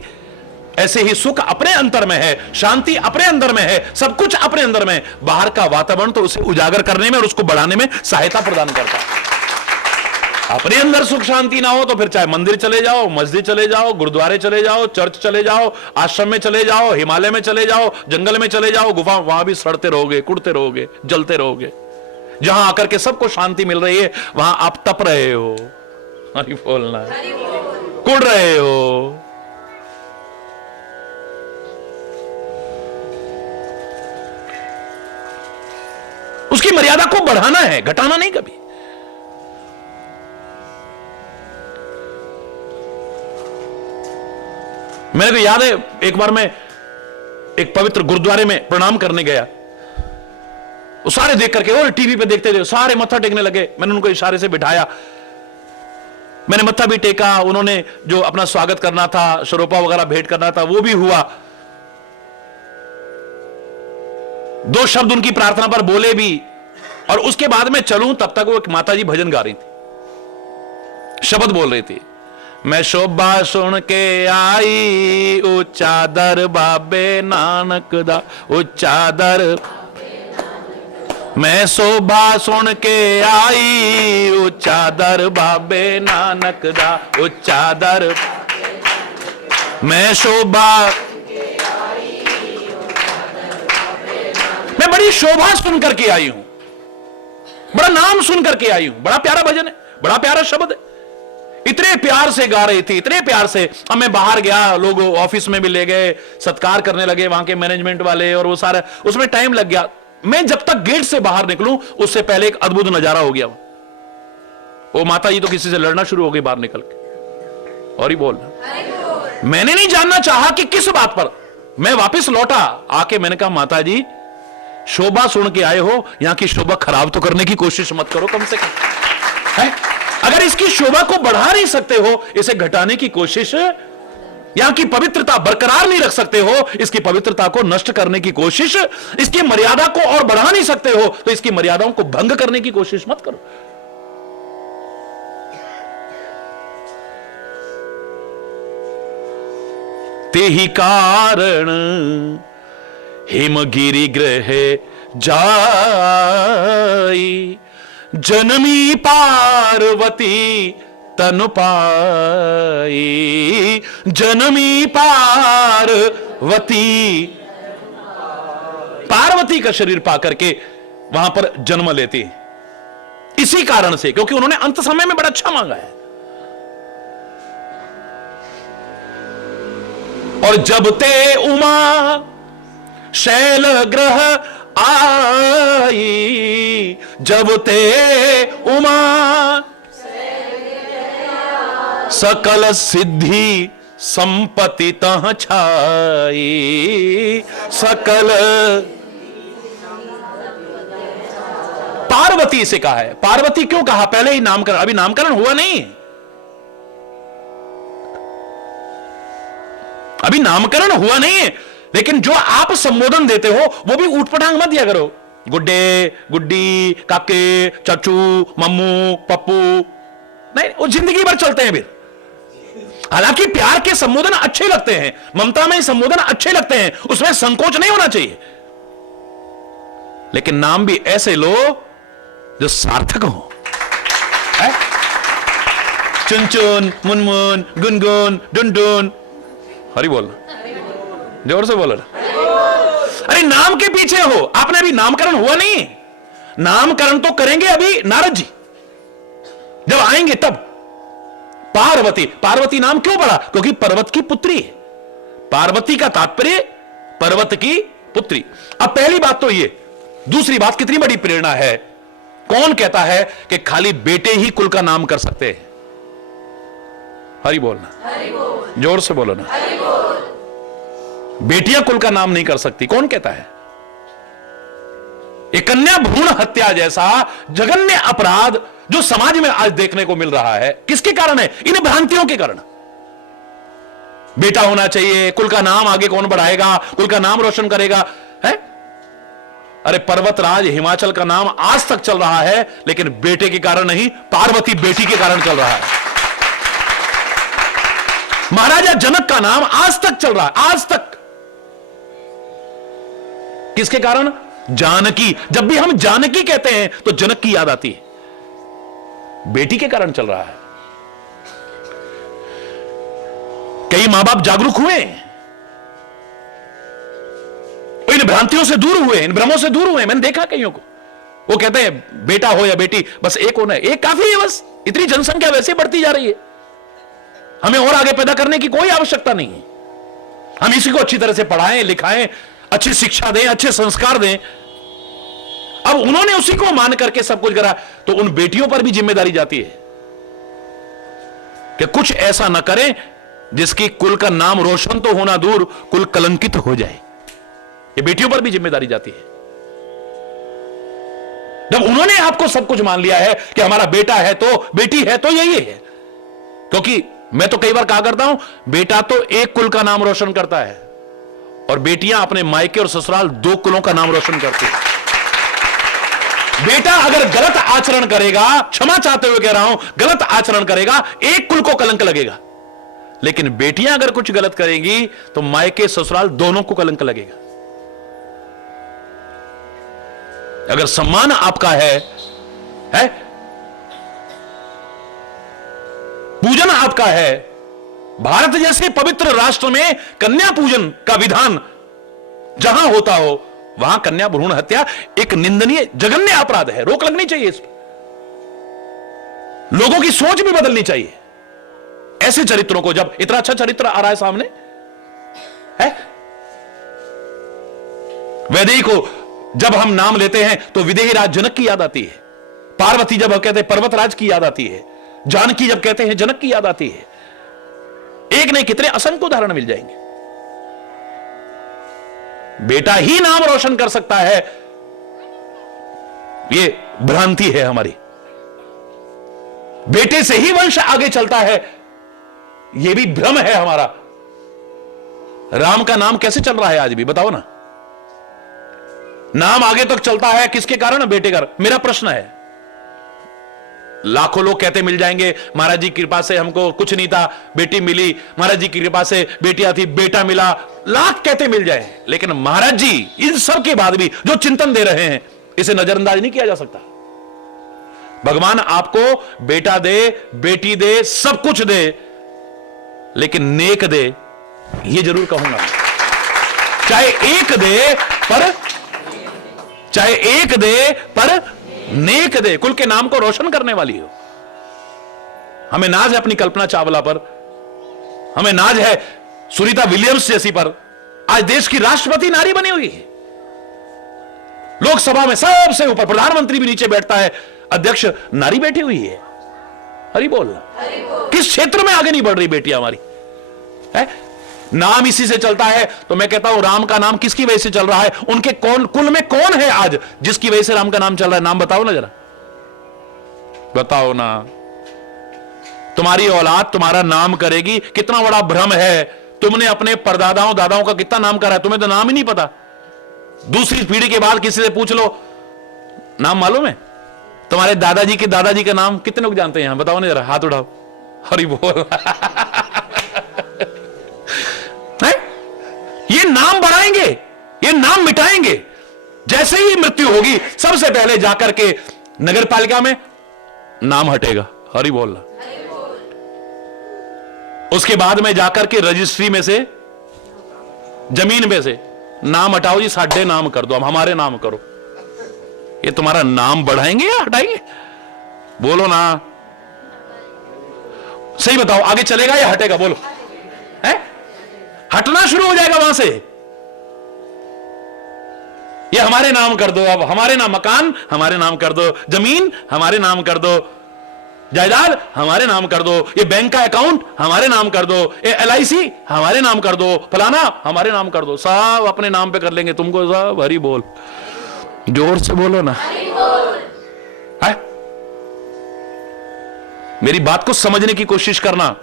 ऐसे ही सुख अपने अंतर में है, शांति अपने अंदर में है, सब कुछ अपने अंदर में है। बाहर का वातावरण तो उसे उजागर करने में और उसको बढ़ाने में सहायता प्रदान करता है। अपने अंदर सुख शांति ना हो तो फिर चाहे मंदिर चले जाओ, मस्जिद चले जाओ, गुरुद्वारे चले जाओ, चर्च चले जाओ, आश्रम में चले जाओ, हिमालय में चले जाओ, जंगल में चले जाओ, गुफा, वहां भी सड़ते रहोगे, कुड़ते रहोगे, जलते रहोगे। जहां आकर के सबको शांति मिल रही है वहां आप तप रहे हो, हरि बोलना, कुड़ रहे हो। उसकी मर्यादा को बढ़ाना है, घटाना नहीं कभी। मेरे को याद है एक बार मैं एक पवित्र गुरुद्वारे में प्रणाम करने गया, वो सारे देख करके और टीवी पे देखते थे, सारे मत्था टेकने लगे। मैंने उनको इशारे से बिठाया, मैंने मत्था भी टेका, उन्होंने जो अपना स्वागत करना था, शरोपा वगैरह भेंट करना था वो भी हुआ। 2 शब्द उनकी प्रार्थना पर बोले भी, और उसके बाद मैं चलूं तब तक वो एक माताजी भजन गा रही थी, शब्द बोल रही थी, मैं शोभा सुन के आई उच्चा दर बाबे नानक दा, उच्चा दर, मैं शोभा सुन के आई उच्चा दर बाबे नानक दा, उच्चा दर, मैं शोभा, मैं बड़ी शोभा सुन करके आई हूं, बड़ा नाम सुन करके आई हूं। बड़ा प्यारा भजन है, बड़ा प्यारा शब्द है, इतने प्यार से गा रही थी, इतने प्यार से। अब मैं बाहर गया, लोग ऑफिस में भी ले गए, सत्कार करने लगे वहां के मैनेजमेंट वाले, और वो सारा, उसमें टाइम लग गया। मैं जब तक गेट से बाहर निकलूं उससे पहले एक अद्भुत नजारा हो गया। वो माता जी तो किसी से लड़ना शुरू हो गई बाहर निकल के, और ही बोलना। मैंने नहीं जानना चाहा कि किस बात पर। मैं वापस लौटा, आके मैंने कहा माता जी शोभा सुन के आए हो, यहां की शोभा खराब तो करने की कोशिश मत करो कम से कम, है? अगर इसकी शोभा को बढ़ा नहीं सकते हो, इसे घटाने की कोशिश, यहां की पवित्रता बरकरार नहीं रख सकते हो, इसकी पवित्रता को नष्ट करने की कोशिश, इसकी मर्यादा को और बढ़ा नहीं सकते हो, तो इसकी मर्यादाओं को भंग करने की कोशिश मत करो। ते ही कारण हिमगिरि ग्रह जाई, जनमी पार्वती तनु पाई, जनमी पार्वती, पार्वती का शरीर पाकर के वहां पर जन्म लेती, इसी कारण से, क्योंकि उन्होंने अंत समय में बड़ा अच्छा मांगा है। और जब ते उमा शैल ग्रह आई, जब ते उमा सकल सिद्धि संपत्ति तह छाई, सकल, पार्वती से कहा है। पार्वती क्यों कहा? पहले ही नामकरण, अभी नामकरण हुआ नहीं, अभी नामकरण हुआ नहीं है, लेकिन जो आप संबोधन देते हो वो भी ऊटपटांग मत दिया करो, गुड्डे, गुड्डी, काके, चाचू, मम्मू, पप्पू, नहीं, वो जिंदगी भर चलते हैं फिर। हालांकि प्यार के संबोधन अच्छे लगते हैं, ममता में संबोधन अच्छे लगते हैं, उसमें संकोच नहीं होना चाहिए, लेकिन नाम भी ऐसे लो जो सार्थक हो। चुनचुन, मुनमुन, गुनगुन, डुनडुन, हरि बोल, जोर से बोलो। अरे नाम के पीछे हो, आपने अभी नामकरण हुआ नहीं, नामकरण तो करेंगे अभी नारद जी जब आएंगे तब। पार्वती, पार्वती नाम क्यों पड़ा? क्योंकि पर्वत की पुत्री है, पार्वती का तात्पर्य पर्वत की पुत्री। अब पहली बात तो ये, दूसरी बात कितनी बड़ी प्रेरणा है। कौन कहता है कि खाली बेटे ही कुल का नाम कर सकते हैं? हरि बोलना, जोर से बोलो ना, बेटियां कुल का नाम नहीं कर सकती, कौन कहता है? एक कन्या भ्रूण हत्या जैसा जघन्य अपराध जो समाज में आज देखने को मिल रहा है, किसके कारण है? इन भ्रांतियों के कारण। बेटा होना चाहिए, कुल का नाम आगे कौन बढ़ाएगा, कुल का नाम रोशन करेगा, है? अरे पर्वतराज हिमाचल का नाम आज तक चल रहा है, लेकिन बेटे के कारण नहीं, पार्वती बेटी के कारण चल रहा है। महाराजा जनक का नाम आज तक चल रहा है, आज तक। किसके कारण? जानकी। जब भी हम जानकी कहते हैं तो जनक की याद आती है। बेटी के कारण चल रहा है। कई मां बाप जागरूक हुए, इन भ्रांतियों से दूर हुए, इन भ्रमों से दूर हुए। मैंने देखा कईयों को, वो कहते हैं बेटा हो या बेटी बस एक होना है, एक काफी है बस। इतनी जनसंख्या वैसे बढ़ती जा रही है, हमें और आगे पैदा करने की कोई आवश्यकता नहीं है। हम इसी को अच्छी तरह से पढ़ाएं लिखाएं, अच्छी शिक्षा दें, अच्छे संस्कार दें। अब उन्होंने उसी को मान करके सब कुछ करा, तो उन बेटियों पर भी जिम्मेदारी जाती है कि कुछ ऐसा ना करें जिसकी कुल का नाम रोशन तो होना दूर, कुल कलंकित हो जाए। ये बेटियों पर भी जिम्मेदारी जाती है। जब उन्होंने आपको सब कुछ मान लिया है कि हमारा बेटा है तो बेटी है तो यही है, क्योंकि मैं तो कई बार कहा करता हूं, बेटा तो एक कुल का नाम रोशन करता है और बेटियां अपने मायके और ससुराल 2 कुलों का नाम रोशन करती है। बेटा अगर गलत आचरण करेगा, क्षमा चाहते हुए कह रहा हूं, गलत आचरण करेगा, एक कुल को कलंक लगेगा। लेकिन बेटियां अगर कुछ गलत करेंगी तो मायके ससुराल दोनों को कलंक लगेगा। अगर सम्मान आपका है पूजन आपका है, भारत जैसे पवित्र राष्ट्र में कन्या पूजन का विधान जहां होता हो, वहां कन्या भ्रूण हत्या एक निंदनीय जघन्य अपराध है। रोक लगनी चाहिए इस पर, लोगों की सोच भी बदलनी चाहिए। ऐसे चरित्रों को, जब इतना अच्छा चरित्र आ रहा है सामने है, वैदेही को जब हम नाम लेते हैं तो विदेही राज जनक की याद आती है, पार्वती जब कहते हैं पर्वतराज की याद आती है, जानकी जब कहते हैं जनक की याद आती है। एक नहीं कितने असंख्य उदाहरण मिल जाएंगे। बेटा ही नाम रोशन कर सकता है, यह भ्रांति है हमारी। बेटे से ही वंश आगे चलता है, यह भी भ्रम है हमारा। राम का नाम कैसे चल रहा है आज भी, बताओ ना। नाम आगे तक चलता है किसके कारण? बेटे का। मेरा प्रश्न है, लाखों लोग कहते मिल जाएंगे, महाराज जी की कृपा से हमको कुछ नहीं था, बेटी मिली, महाराज जी की कृपा से बेटियां थी, बेटा मिला, लाख कहते मिल जाए। लेकिन महाराज जी इन सब के बाद भी जो चिंतन दे रहे हैं, इसे नजरअंदाज नहीं किया जा सकता। भगवान आपको बेटा दे, बेटी दे, सब कुछ दे, लेकिन नेक दे, ये जरूर कहूंगा। चाहे एक दे पर नेक दे, कुल के नाम को रोशन करने वाली हो। हमें नाज है अपनी कल्पना चावला पर, हमें नाज है सुनीता विलियम्स जैसी पर। आज देश की राष्ट्रपति नारी बनी हुई है, लोकसभा में सबसे ऊपर, प्रधानमंत्री भी नीचे बैठता है, अध्यक्ष नारी बैठी हुई है। हरि बोल। किस क्षेत्र में आगे नहीं बढ़ रही बेटियां हमारी है? नाम इसी से चलता है। तो मैं कहता हूं, राम का नाम किसकी वजह से चल रहा है? उनके कुल में कौन है आज जिसकी वजह से राम का नाम चल रहा है? नाम बताओ ना, जरा बताओ ना। तुम्हारी औलाद तुम्हारा नाम करेगी, कितना बड़ा भ्रम है। तुमने अपने परदादाओं दादाओं का कितना नाम करा है, तुम्हें तो नाम ही नहीं पता। दूसरी पीढ़ी के बाद किसी से पूछ लो, नाम मालूम है? तुम्हारे दादाजी के दादाजी का नाम कितने लोग जानते हैं यहां? बताओ ना जरा, हाथ उठाओ। हरि बोल। ये नाम बढ़ाएंगे, ये नाम मिटाएंगे। जैसे ही मृत्यु होगी, सबसे पहले जाकर के नगर पालिका में नाम हटेगा। हरि बोल। उसके बाद में जाकर के रजिस्ट्री में से, जमीन में से नाम हटाओ जी, साढ़े नाम कर दो, अब हमारे नाम करो। ये तुम्हारा नाम बढ़ाएंगे या हटाएंगे? बोलो ना, सही बताओ, आगे चलेगा या हटेगा? बोलो। है? हटना शुरू हो जाएगा वहां से। ये हमारे नाम कर दो, अब हमारे नाम, मकान हमारे नाम कर दो, जमीन हमारे नाम कर दो, जायदाद हमारे नाम कर दो, ये बैंक का अकाउंट हमारे नाम कर दो, ये LIC हमारे नाम कर दो, फलाना हमारे नाम कर दो। सब अपने नाम पे कर लेंगे तुमको सब। हरि बोल, जोर से बोलो ना। है? मेरी बात को समझने की कोशिश करना।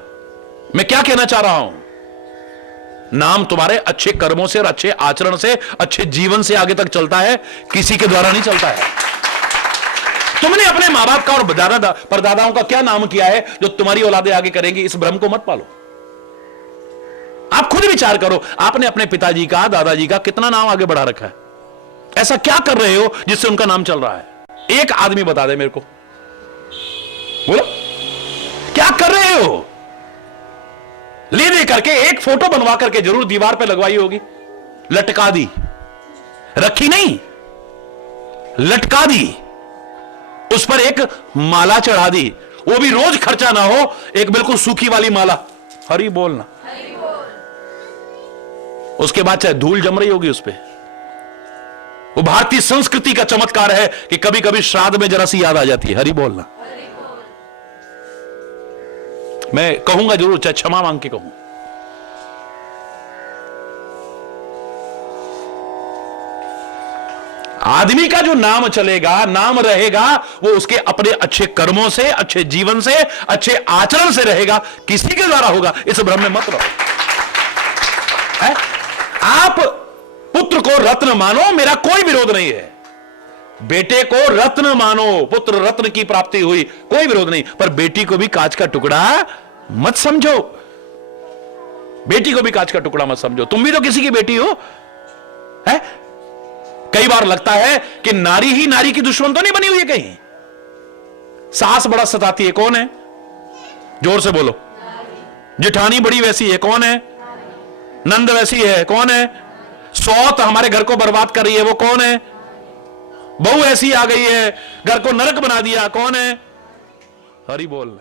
मैं क्या कहना चाह रहा हूं? नाम तुम्हारे अच्छे कर्मों से और अच्छे आचरण से, अच्छे जीवन से आगे तक चलता है, किसी के द्वारा नहीं चलता है। तुमने अपने मां बाप का और परदादाओं का क्या नाम किया है जो तुम्हारी औलादें आगे करेंगी? इस भ्रम को मत पालो। आप खुद विचार करो, आपने अपने पिताजी का, दादाजी का कितना नाम आगे बढ़ा रखा है? ऐसा क्या कर रहे हो जिससे उनका नाम चल रहा है? एक आदमी बता दे मेरे को, बोलो क्या कर रहे हो? ले दे करके एक फोटो बनवा करके जरूर दीवार पे लगवाई होगी, लटका दी, रखी नहीं, लटका दी, उस पर एक माला चढ़ा दी, वो भी रोज खर्चा ना हो, एक बिल्कुल सूखी वाली माला। हरि बोलना। उसके बाद चाहे धूल जम रही होगी उस पर। वो भारतीय संस्कृति का चमत्कार है कि कभी कभी श्राद्ध में जरा सी याद आ जाती है। हरि बोलना। मैं कहूंगा जरूर, चाहे क्षमा मांग के कहूं। आदमी का जो नाम चलेगा, नाम रहेगा, वो उसके अपने अच्छे कर्मों से, अच्छे जीवन से, अच्छे आचरण से रहेगा, किसी के द्वारा होगा। इस भ्रम में मत रहो। है? आप पुत्र को रत्न मानो, मेरा कोई विरोध नहीं है। बेटे को रत्न मानो, पुत्र रत्न की प्राप्ति हुई, कोई विरोध नहीं, पर बेटी को भी कांच का टुकड़ा मत समझो। बेटी को भी कांच का टुकड़ा मत समझो। तुम भी तो किसी की बेटी हो। है? कई बार लगता है कि नारी ही नारी की दुश्मन तो नहीं बनी हुई है कहीं। सास बड़ा सताती है, कौन है? जोर से बोलो। जेठानी बड़ी वैसी है, कौन है? नंद वैसी है, कौन है? सौत हमारे घर को बर्बाद कर रही है, वो कौन है? बहू ऐसी आ गई है, घर को नरक बना दिया, कौन है? हरि बोल।